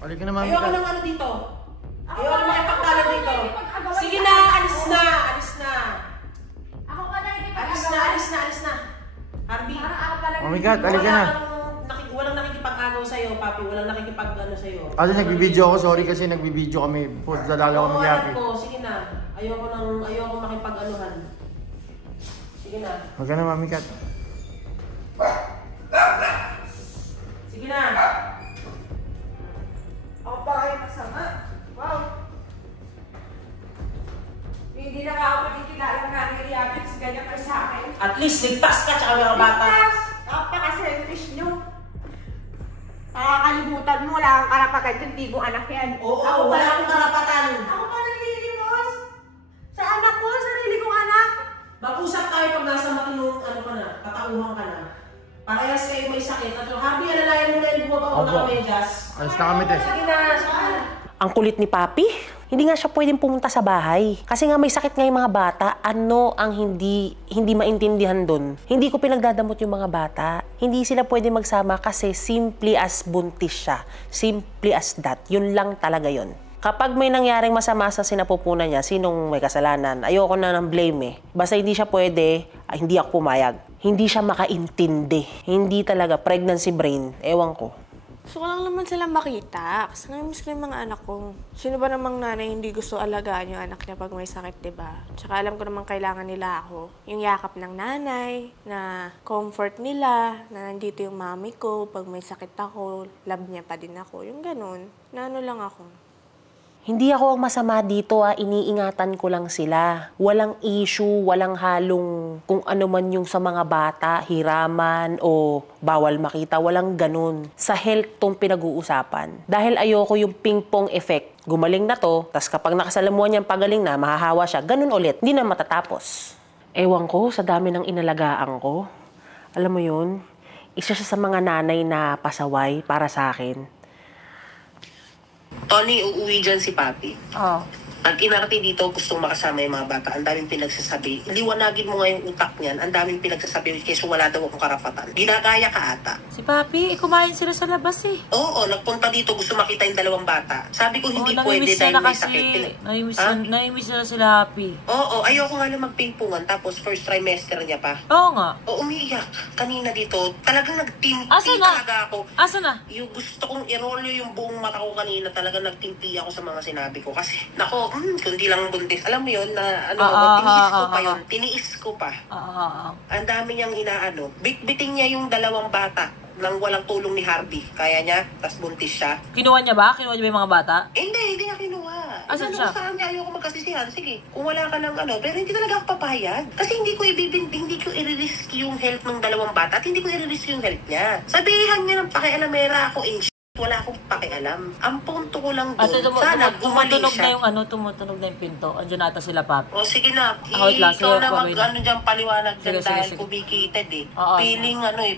Halika na, mami. Ayoko ng dito. Ayoko na makipagtalo dito. Sige na, alis na. Alis na. Ako pa na Alis na. Harvey. Mami Kat, halika na. Walang nakikipag-agaw sa'yo, Papi. Walang nakikipag-ano sa'yo. Ate, nagbibideo ako. Sorry kasi nagbibideo kami. Dalaga kami anak Happy. ko. Sige na. Ayoko makipag-anuhan. Sige na. Huwag ka na, Mami Kat. Sige na. Ako pa kayo masama. Wow. Hindi na nga ako magkikilala ng nanay Yabi kasi ganyan kayo sa akin. At least ligtas ka tsaka mga bata. Napaka-selfish nyo. Nakakalimutan mo, wala kang karapatan yung tibong anak yan. Oo, wala akong karapatan. Ako pa naglilimos. Sa anak ko, sarili kong anak. Mag-usap tayo pag nasa matinong katauhan ka na. Parehas kayo may sakit. At Harvey, alalayan mo na yung bumaba ko na kami, Jazz. Alis na kami, Tess. Sige na. Ang kulit ni Papi. Hindi nga siya pwedeng pumunta sa bahay. Kasi nga may sakit nga yung mga bata. Ano ang hindi maintindihan dun? Hindi ko pinagdadamot yung mga bata. Hindi sila pwede magsama kasi simply as buntis siya. Simply as that. Yun lang talaga yun. Kapag may nangyaring masama sa sinapupunan niya, sinong may kasalanan, ayoko na ng blame eh. Basta hindi siya pwede, hindi ako pumayag. Hindi siya makaintindi. Hindi talaga, pregnancy brain, ewan ko. Gusto ko lang naman sila makita. Kasi namiss ko yung mga anak ko. Sino ba namang nanay hindi gusto alagaan yung anak niya pag may sakit, diba? Tsaka alam ko namang kailangan nila ako. Yung yakap ng nanay, na comfort nila, na nandito yung mami ko, pag may sakit ako, love niya pa din ako. Yung ganun, na ano lang ako. Hindi ako ang masama dito, iniingatan ko lang sila. Walang issue, walang halong kung ano man yung sa mga bata, hiraman o bawal makita, walang ganun. Sa health tong pinag-uusapan. Dahil ayoko yung ping-pong effect. Gumaling na to, tas kapag nakasalamuhan niyang pagaling na, mahahawa siya, ganun ulit, hindi na matatapos. Ewan ko, sa dami ng inalagaan ko. Alam mo yun, isa siya sa mga nanay na pasaway para sa akin. Tony, uuwi dyan si Papi. Oo. Pag inarte dito, gustong makasama yung mga bata, ang daming pinagsasabi. Liwanagin mo nga yung utak niyan, ang daming pinagsasabi, kasi wala daw akong karapatan. Ginagaya ka ata. Si Papi, kumain sila sa labas eh. Oo, nagpunta dito, gusto makita yung dalawang bata. Sabi ko hindi pwede dahil may sakit. Namimiss na sila Happy. Oo, ayoko nga lang magpingpungan, tapos first trimester niya pa. Oo nga. Oo, umiiyak. Kanina dito, talagang nagtimpi talaga ako. Asa na? Yung gusto kong irolyo yung buong mata ko kanina, talagang nagtimpi ako sa mga sinabi ko. Kasi, nako, kundi lang buntis. Alam mo yun, na tiniis ko pa yun. Tiniis ko pa. Ang dami niyang inaano. Bitbiting niya yung dalawang bata nang walang tulong ni Harvey. Kaya niya, tas buntis siya. Kinuha niya ba? Kinuha niya ba yung mga bata? Hindi niya kinuha. Asan siya? Saan niya, ayoko magkasisihan. Sige, kung wala ka ng pero hindi talaga ako papayag. Kasi hindi ko i-risk yung health ng dalawang bata at hindi ko i-risk yung health niya. Sabihan niya ng pakialamera ako wala akong pakialam. Ang punto ko lang doon, sana gumaling siya. Tumutunog na yung pinto. Andiyan nata sila, Papi. O sige na, ikaw na dyan paliwanag dyan dahil kumikitid eh.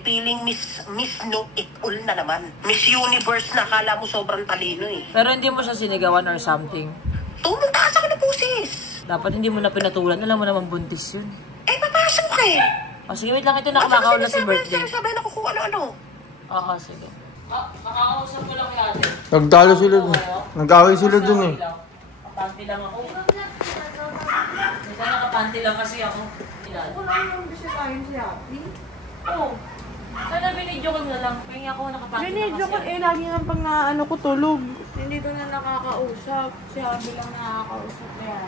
Feeling Miss No It All na naman. Miss Universe na, akala mo sobrang talino eh. Pero hindi mo siya sinigawan or something? Tumutaas ako na pusis. Dapat hindi mo na pinatulan. Alam mo naman buntis yun. Papasok eh. O sige, wait lang ito na kumakaon na si birthday. Sabi na ko kung ano-ano. Oo, sige. Nakakausap ko lang yung ate. Nagtalo sila dun. Nag-away sila dun eh. Nakapanti lang ako. Nakapanti lang kasi ako. Wala naman kasi tayo si Happy. Oo. Sana binidyo ko na lang. Kaya ako nakapanti lang kasi. Binidyo ko lagi nga pag ko tulog. Hindi ko na nakakausap. Si Happy lang nakakausap niya.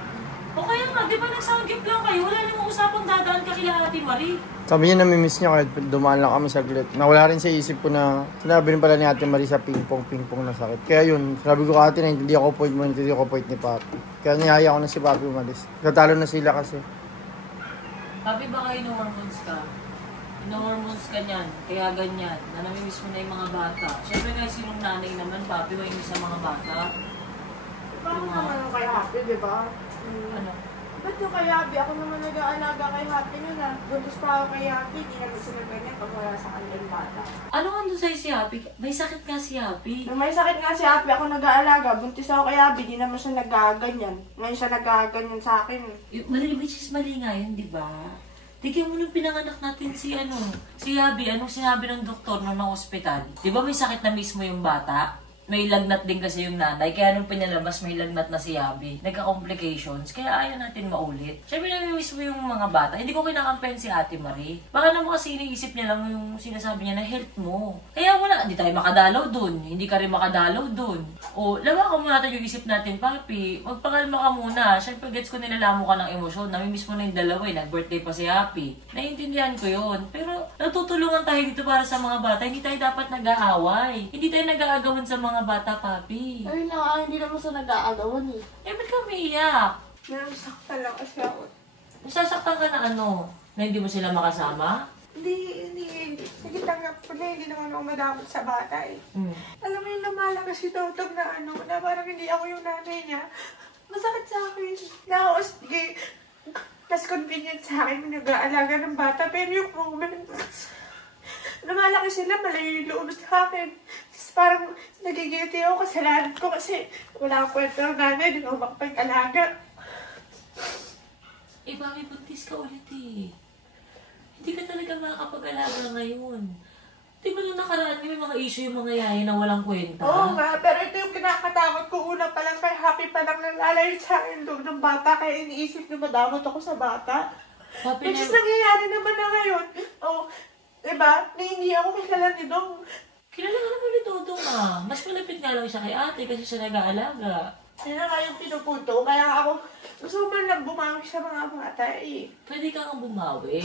O kaya nga, di ba nag-soundgip lang kayo? Wala namang usapang dadaan ka kila Ate Marie. Sabi niya namimiss niya kahit dumaan lang kami saglit. Nawala rin sa isip ko na sinabi rin pala ni Ate Marie sa ping-pong na sakit. Kaya yun, sabi ko ate na hindi ako point mo, hindi ako point ni Papi. Kaya niyaya ko na si Papi umalis. Tatalo na sila kasi. Papi, baka ino-hormones ka? Ino-hormones ka niyan, kaya ganyan. Na namimiss mo na yung mga bata. Siyempre nga sinong nanay naman, Papi, may sa mga bata. Paano naman kay Happy, di ba? Ano? Ba't yung kay Happy? Ako naman nag-aalaga kay Happy nun ah. Buntis pa ako kay Happy, hindi na gusto na ganyan pag wala sa kanilang bata. Ano nga doon sa'yo si Happy? May sakit nga si Happy. Nung may sakit nga si Happy, ako nag-aalaga. Buntis ako kay Happy, di naman siya nagaganyan. Ngayon siya nagaganyan sa akin. Mali nga yun, di ba? Tigyan mo nung pinanganak natin si Happy. Anong sinabi ng doktor nung ospital? Di ba may sakit na mismo yung bata? May lagnat din kasi yung nanay, kaya nung pinalabas may lagnat na si Abby. Nagka-complications, kaya ayaw natin maulit. Siyempre namimiss mo yung mga bata. Hindi ko kinakampen si Ate Marie. Baka naman kasi iniisip niya lang yung sinasabi niya na health mo. Kaya wala, hindi tayo makadalaw dun. Hindi ka rin makadalaw dun. O, lawakan mo natin yung isip natin, Papi. Magpakalma ka muna. Siyempre gets ko nilalamo ka ng emosyon. Namimiss mo na yung dalawa eh. Nag-birthday pa si Happy. Naiintindihan ko yun. Pero natutulungan tayo dito para sa mga bata. Hindi tayo dapat nag-aaway. Hindi tayo nag-aagawan sa mga bata, Papi. Ay na, hindi naman sa nag-aagawan eh. Ba't ka umiiyak? Nasaktan lang kasi ako. Nasasaktan ka na ano? Na hindi mo sila makasama? Hindi. Sige, tanggap ko na, hindi naman ako madamot sa bata eh. Alam mo yung lumalakas si Totog na na parang hindi ako yung nanay niya. Masakit sa akin. Mas convenient sa akin nag-aalaga ng bata, pero yung moment, lumalaki sila, malayo yung loob sa akin. Tapos parang nagigilty ako, kasalanan ko kasi wala akong kwento ng nanay, di ako makapag-alaga. Mami, buntis ka ulit eh. Hindi ka talaga makakapag-alaga ngayon. Di ba nung nakaraan may mga issue yung mga yaya na walang kwenta? Oo nga, pero ito yung kinakatakot ko. Una pa lang, kay Happy pa lang nalalayo sa akin loob ng bata, kaya iniisip na madamot ako sa bata. Which is nangyayari naman na ngayon. Oh, diba? Na hindi ako kilala ni Dong. Kilala ka naman ni Dodong ah. Mas malapit nga lang siya kay ate kasi siya nag-aalaga. Yan na nga yung pinupunto. Kaya ako, gusto ko man lang bumawi sa mga bata eh. Pwede ka nga bumawi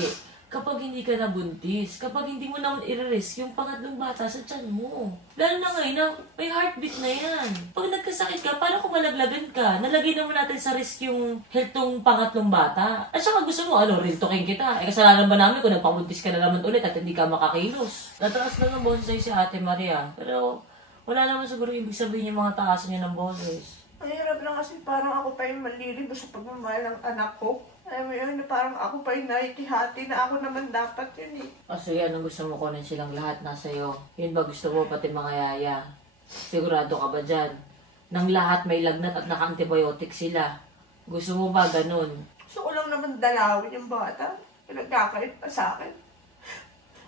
kapag hindi ka nabuntis. Kapag hindi mo naman i-risk yung pangatlong bata sa tiyan mo. Lalo na ngayon na may heartbeat na yan. Pag nagkasakit ka, paano kung malaglagan ka? Nalagay naman natin sa risk yung health ng pangatlong bata. At saka gusto mo, rintokin kita. Kasalanan ba namin kung nagpabuntis ka na naman ulit at hindi ka makakilos? Nataas na ng boses sa'yo si Ate Maria. Pero wala naman siguro ibig sabihin yung mga taasan niya ng boses. Ang hirap lang kasi parang ako pa yung malilibo sa pagmamahal ng anak ko. Alam mo yun, parang ako pa yung nakikihati na ako naman dapat yun eh. So yan, ang gusto mo kunin silang lahat nasa iyo. Yun ba gusto mo pati mga yaya? Sigurado ka ba dyan? Nang lahat may lagnat at naka-antibiotic sila. Gusto mo ba ganun? Gusto ko lang naman dalawin yung bata. Nagkakait pa sa akin.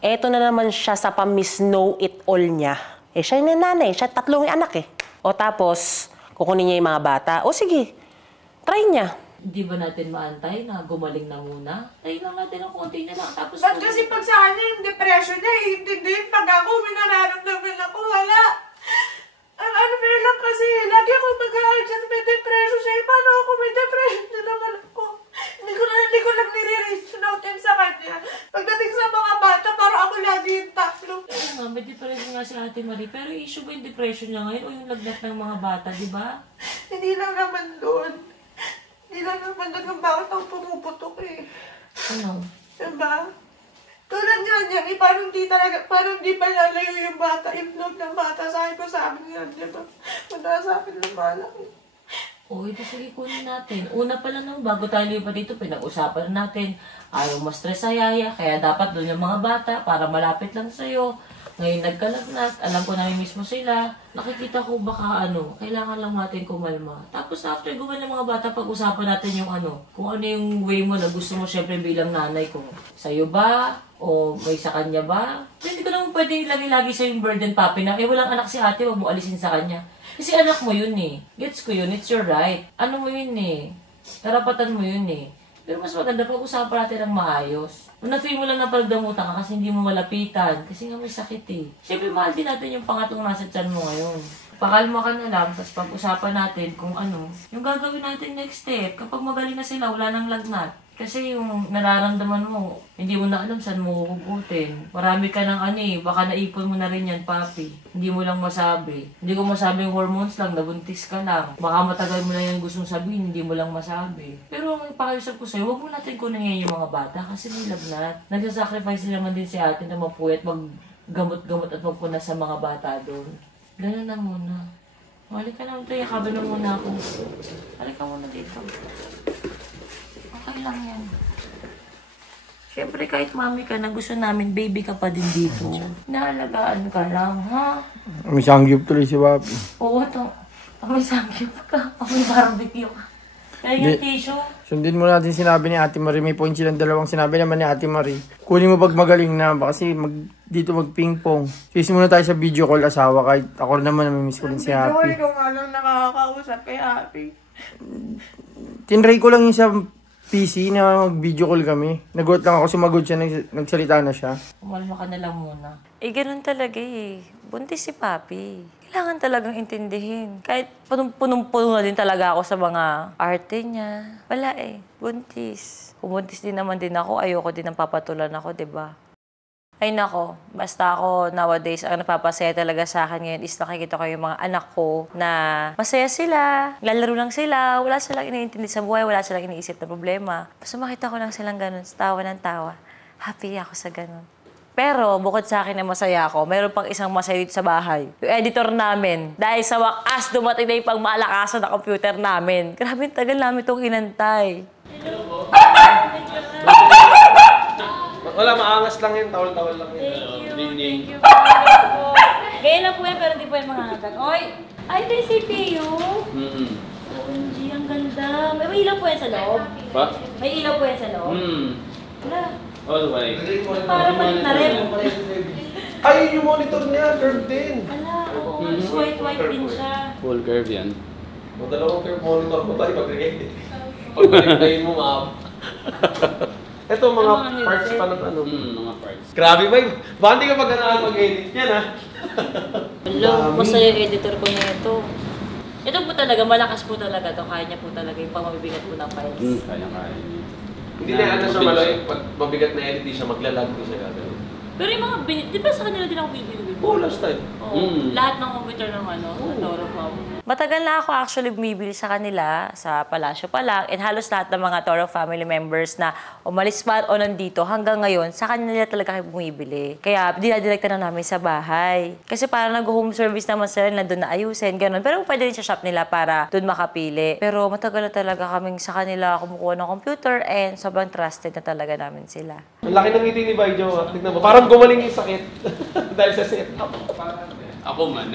Eto na naman siya sa pa-miss know-it-all niya. Siya yung nanay, siya 3 anak eh. O tapos, kukunin niya yung mga bata. O sige, try niya. Hindi ba natin maantay na gumaling na muna? Try lang natin ang konti na lang. Tapos Ba't kasi pag sa kanya yung depression niya, iintindihin pag ako, may nararamdaman ako, wala. Ang unfair lang kasi, lagi ako mag-a-adjust, may depression siya. Paano ako may depression na naman ako? Hindi ko lang nire-reach out sa kanya. Pagdating sa mga bata, parang ako lagi yung tatlo. Oo nga, may depression nga si Ate Marie. Pero issue ba yung depression niya ngayon o yung lagnat ng mga bata, di ba? Hindi lang naman doon. Hindi lang naman doon kung bakit ako pumuputok eh. Ano? Diba? Tulad nga niya, parang di pa lalayo yung bata, yung loob ng bata. Sabi ko sa amin nga, diba? Muna sa akin lumalaki. O, ito sige kunin natin. Una pa lang naman, bago tayo lipat dito, pinag-usapan natin. Ayaw ma-stress sa yaya, kaya dapat doon yung mga bata para malapit lang sa'yo. Ngayon nagkalagnat, alam ko na miss mo sila. Nakikita ko baka kailangan lang natin kumalma. Tapos after gumawa ng mga bata, pag-usapan natin yung kung ano yung way mo na gusto mo syempre bilang nanay, kung sa'yo ba, o may sa kanya ba. Hindi ko naman pwede lagi-lagi sa yung burden papi na, walang anak si ate, huwag mo alisin sa kanya. Kasi anak mo yun eh. Gets ko yun, it's your right. Ano mo yun eh. Karapatan mo yun eh. Pero mas maganda pag-usapan natin ng maayos. Kung na-feel mo lang na pagdamutan ka kasi hindi mo malapitan, kasi nga may sakit eh. Siyempre, mahal din natin yung pangatlong nasa tiyan mo ngayon. Pakalma ka na lang, tapos pag-usapan natin kung yung gagawin natin next step. Kapag magaling na sila, wala nang lagnat. Kasi yung nararamdaman mo, hindi mo na alam saan mo hugutin. Marami ka ng baka naipon mo na rin yan, papi. Hindi mo lang masabi. Hindi ko masabi yung hormones lang, nabuntis ka lang. Baka matagal mo na yung gustong sabihin, hindi mo lang masabi. Pero ang pakiusap ko sa'yo, huwag mo natin kunin ngayon yung mga bata kasi may lagnat. Nagsasacrifice naman din si ate na mapuyat, maggamot-gamot at magpunas sa mga bata doon. Ganun na muna. Halika na, tayo, yakabin na muna ako. Halika muna dito. Okay lang yan. Siyempre, kahit mami ka na gusto namin, baby ka pa din dito. Naalagaan ka lang, ha? May sangyup tuloy si Papi. Oo, may sangyup ka. May barbecue ka. Kaya yung tissue. Sundin mo natin sinabi ni Ate Marie. May point silang dalawang sinabi naman ni Ate Marie. Kunin mo pag magaling na. Kasi dito mag-ping-pong. Sis muna tayo sa video call asawa. Kahit ako naman namimiss ko rin si Happy. Ikaw nga lang nakakausap kay Happy. Tinry ko lang yung sa PC na mag-video call kami. Nagulat lang ako, sumagod siya, nagsalita na siya. Kumalma ka na lang muna. Ganun talaga eh. Buntis si Papi. Kailangan talagang intindihin. Kahit punong-puno na din talaga ako sa mga arte niya. Wala eh. Buntis. Kung buntis din naman din ako, ayoko din ang papatulan ako, diba? Ay nako, basta ako nowadays, ang napapasaya talaga sa akin ngayon is nakikita ko yung mga anak ko na masaya sila, lalaro lang sila, wala silang iniintindi sa buhay, wala silang iniisip na problema. Basta makita ko lang silang ganun, tawa ng tawa. Happy ako sa ganun. Pero bukod sa akin na masaya ako, mayroon pang isang masaya dito sa bahay. Yung editor namin, dahil sa wakas dumating na yung pangmalakasan na computer namin. Grabe, tagal namin itong inantay. Wala, maangas lang yun. Tawal-tawal lang yun. Thank you. Good evening. Ganyan lang po yan, pero hindi po yan mga hagad. Oy! Ay, ito yung CPU. OMG, ang ganda. May ilaw po yan sa loob. Ba? May ilaw po yan sa loob. Wala. All white. Para palit na rin. Ay, yung monitor niya, curved din. Ala, oo. White din siya. Full curve yan. Dalawang curved monitor mo tayo pag-create. Pag-create mo, ma'am. Ito, mga parts pa ng ano. Mga parts. Grabe ba? Baka hindi ka pag-ganahan mag-edit yan, ha? Hello, masaya yung editor ko na ito. Ito po talaga, malakas po talaga to. Kaya niya po talaga yung pamabibigat po ng files. Kaya. Hindi na ano siya malayo. Pag mabigat na edit, di siya maglalag, di siya gagawin. Pero yung mga di ba sa kanila din ako bibili? Oo, last time. Oo. Lahat ng computer ng Torofam. Matagal na ako actually bumibili sa kanila, sa Palasyo pa lang, and halos lahat ng mga Toro family members na umalis pa o nandito hanggang ngayon, sa kanila talaga kayo bumibili. Kaya dinadirekta na namin sa bahay. Kasi parang nag-home service naman sila na doon na ayusin, gano'n. Pero pwede rin sa shop nila para doon makapili. Pero matagal na talaga kaming sa kanila kumukuha ng computer and sobrang trusted na talaga namin sila. Ang laki ng ngiti ni Baijo. Tignan mo. Parang gumaling yung sakit. Dahil sa setup. Ako man.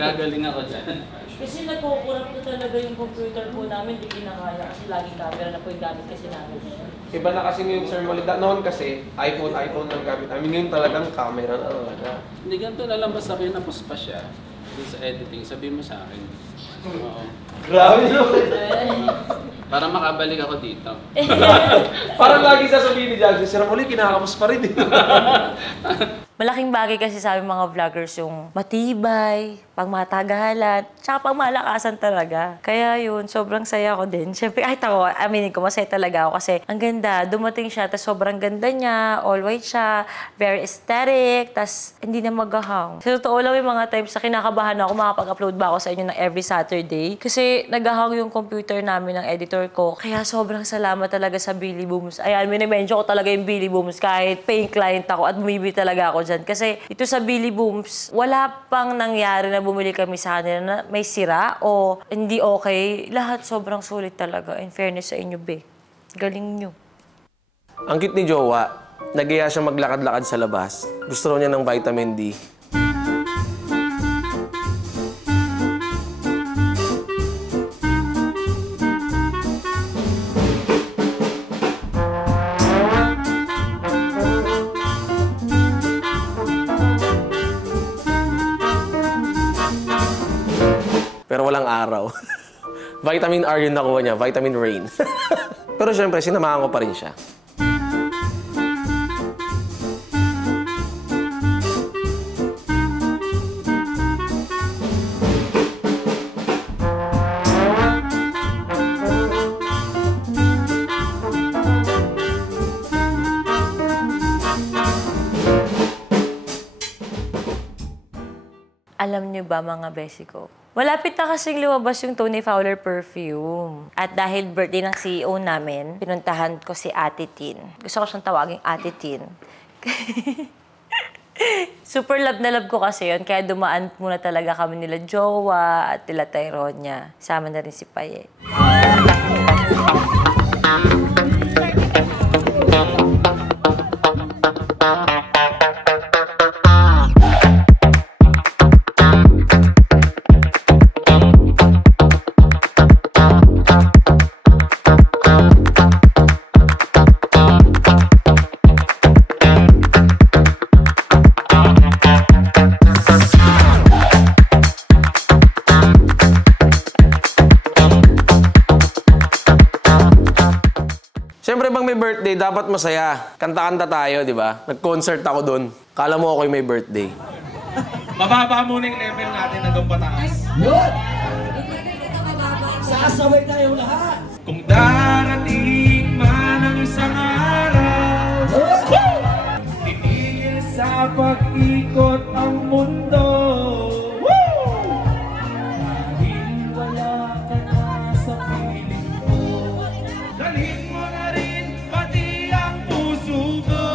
Gagaling ako dyan. Kasi nagkukurap na talaga yung computer po namin, hindi kinakaya kasi laging camera na po yung gamit kasi namin. Iba na kasi ngayon, Sir Molida. Noon kasi, iPhone ang gamit. I mean, ngayon talagang camera na talaga. Hindi ganito na lang basta kinapos pa siya. Dun sa editing, sabihin mo sa akin. Oo. Grabe no? Para makabalik ako dito. Parang lagi sasabihin ni Jagger, Sir Molida, kinakapos pa rin. Malaking bagay kasi sa aming mga vloggers yung matibay, pangmatagalan, tsaka pangmalakasan talaga. Kaya yun, sobrang saya ko din. Siyempre, kahit ako, aminin ko, masaya talaga ako kasi ang ganda, dumating siya, tas sobrang ganda niya, all white siya, very aesthetic, tas hindi na maghahang. Sa totoo lang yung mga times na kinakabahan ako, makapag-upload ba ako sa inyo ng every Saturday? Kasi naghahang yung computer namin ng editor ko. Kaya sobrang salamat talaga sa Billy Booms. Ayan, minimension ko talaga yung Billy Booms kahit paying client ako at bumibili talaga ako dyan. Kasi ito sa Billy Booms, wala pang nangyari na bumili kami sa kanila na may sira o hindi okay. Lahat sobrang sulit talaga. In fairness sa inyo, be. Galing nyo. Ang cute ni Jowa, nag-iya siya maglakad-lakad sa labas. Gusto raw niya ng vitamin D. Pero walang araw. Vitamin R yung nakuha niya, vitamin rain. Pero syempre, sinamahan ko pa rin siya. Alam niyo ba mga besi ko? Malapit na kasing lumabas yung Tony Fowler perfume. At dahil birthday ng CEO namin, pinuntahan ko si Ate Tin. Gusto ko siyang tawaging Ate Tin. Super love na love ko kasi yun. Kaya dumaan muna talaga kami nila Jowa at nila Tyronia. Sama na rin si Paye. Siyempre, bang may birthday, dapat masaya. Kanta-kanta tayo, di ba? Nag-concert ako doon. Kala mo ako'y may birthday. Mababa muna yung level natin hanggang pataas. Yun! Sasabay tayong lahat! Kung darating man ang isang araw, titigil sa pag-ikot ang mundo. Dahil wala ka na sa piling ko, dalhin mo na rin pati ang puso ko.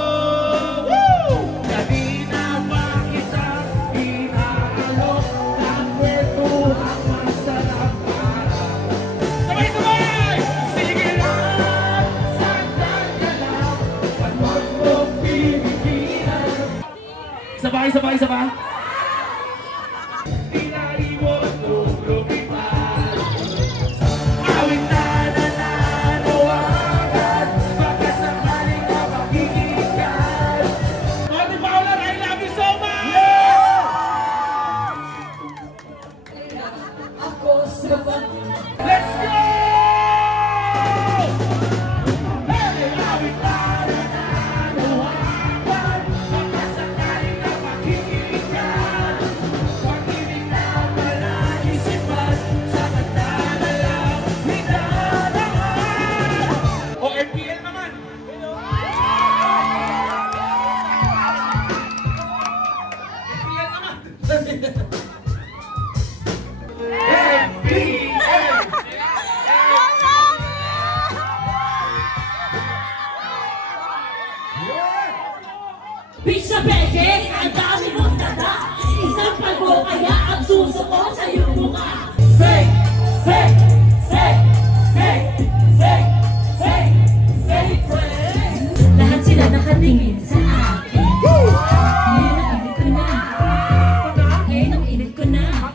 Kanina pa kita inaalok ng kwentuhang masarap para. Sabay-sabay! Sige lang! Sagdan ka lang! At huwag mong pipigilan. isa pa. Pinaiwan kong lumipad. Awit na nananawagan. Baka sakaling na makikinig. Tony Fowler, I love you so much! Let's go! Bitch sa peke, ang dami mong tanda. Isang palbo kaya ang susuko sa iyong mukha. Fake, fake, fake, fake, fake, fake, fake friend. Lahat sila nakatingin sa akin. Ngayon ang init ko na. Ngayon ang init ko na.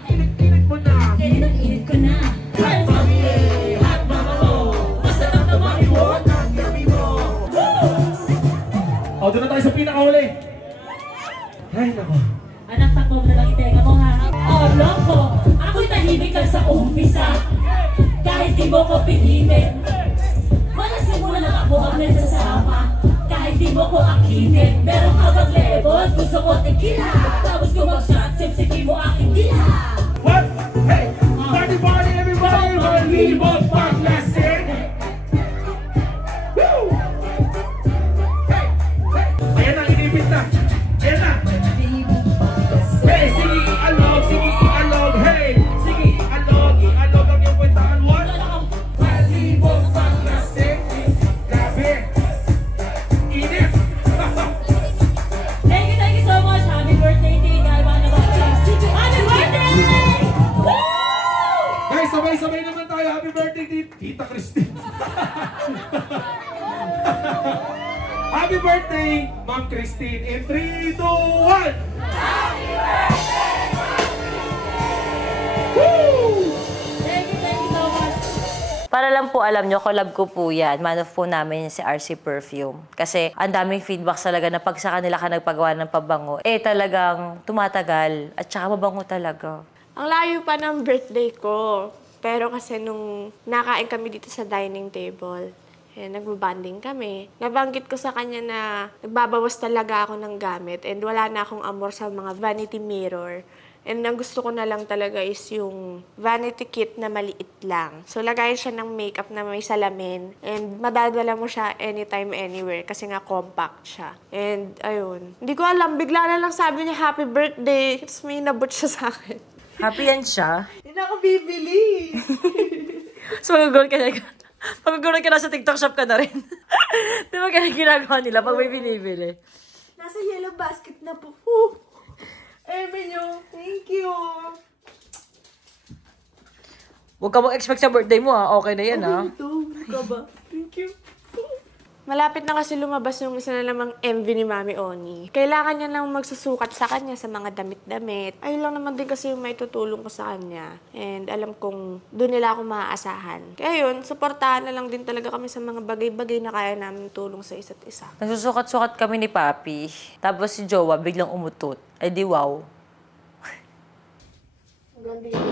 Ngayon ang init ko na. Hot mama mo. Masarap na mami mo. O, doon na tayo sa pinakahuli. Ay, nako. Anak, takbo na lang itenga mo ha. Oh, loko, ako'y tahimik lang sa umpisa. Kahit di mo ko pilitin. Wala simula lang ako ang nagsasama. Kahit di mo ko akinin. Meron ka bang level, gusto ko tequila. Tapos ko mag-shot, sipsipin mo aking dila. What? Hey! Party, party, everybody! Volleyball pag-lasing! Woo! Hey! Hey! Ayan na, inibit na! Ayan na! Hey! Sige, i-alog! Sige, i-alog! Hey! Sige, i-alog! I-alog ang iyong kwentaan! What? Volleyball pag-lasing! Grabe! Inip! Thank you so much. Happy birthday, Tigay. Happy birthday! Woo! Guys, sabay-sabay naman tayo. Happy birthday, Tita Christine. Happy birthday, Ma'am Christine. In 3, 2, 1! Happy birthday, Ma'am Christine! Woo! Thank you so much. Para lang po alam nyo, collab ko po yan. Man of po namin si RC Perfume. Kasi ang daming feedback talaga na pag sa kanila ka nagpagawa ng pabango, talagang tumatagal at saka mabango talaga. Ang layo pa ng birthday ko. Pero kasi nung nakain kami dito sa dining table, nagbabanding kami. Nabanggit ko sa kanya na nagbabawas talaga ako ng gamit and wala na akong amor sa mga vanity mirror. And ang gusto ko na lang talaga is yung vanity kit na maliit lang. So, lagayin siya ng makeup na may salamin. And madadala mo siya anytime, anywhere. Kasi nga compact siya. And ayun. Hindi ko alam. Bigla na lang sabi niya, happy birthday. Tapos may inabot siya sa akin. Happy yan siya. Hindi na ako bibili. So, mag-goal ka na. Pag-goal ka na sa TikTok shop ka na rin. Di ba kaya ginagawa nila pag may binibili? Nasa yellow basket na po. Eminyo, thank you. Huwag ka mag-expect sa birthday mo ha. Okay na yan ha. Huwag ka ba? Thank you. Malapit na kasi lumabas yung isa na namang MV ni Mami Oni. Kailangan niya lang magsusukat sa kanya sa mga damit-damit. Ayun lang naman din kasi yung may tutulong ko sa kanya. And alam kong doon nila ako maaasahan. Kaya yun, suportahan na lang din talaga kami sa mga bagay-bagay na kaya namin tulong sa isa't isa. Nagsusukat-sukat kami ni Papi. Tapos si Jowa biglang umutot. Ay di wow. Ganda yun.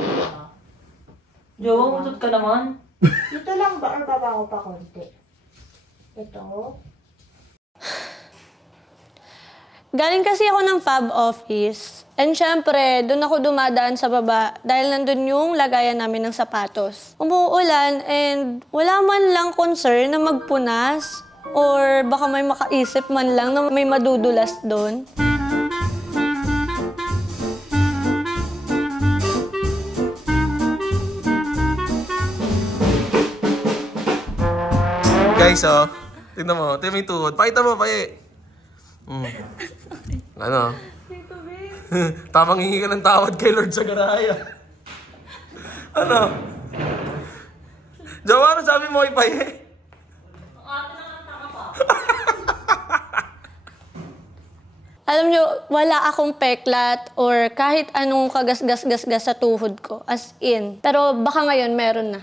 Jowa, umutot ka naman. Dito lang ba? Or baba ko pa konti? Ito. Galing kasi ako ng Fab office. And syempre, doon ako dumadaan sa baba dahil nandun yung lagayan namin ng sapatos. Umuulan and wala man lang concern na magpunas or baka may makaisip man lang na may madudulas doon. Guys, tignan mo. Tignan mo yung tuhod. Pakita mo, paye. Ano? Tamang hingi ka ng tawad kay Lord sa garaya. Ano? Jowa, ano sabi mo kay paye? Alam nyo, wala akong peklat or kahit anong kagasgas-gasgas sa tuhod ko. As in. Pero baka ngayon meron na.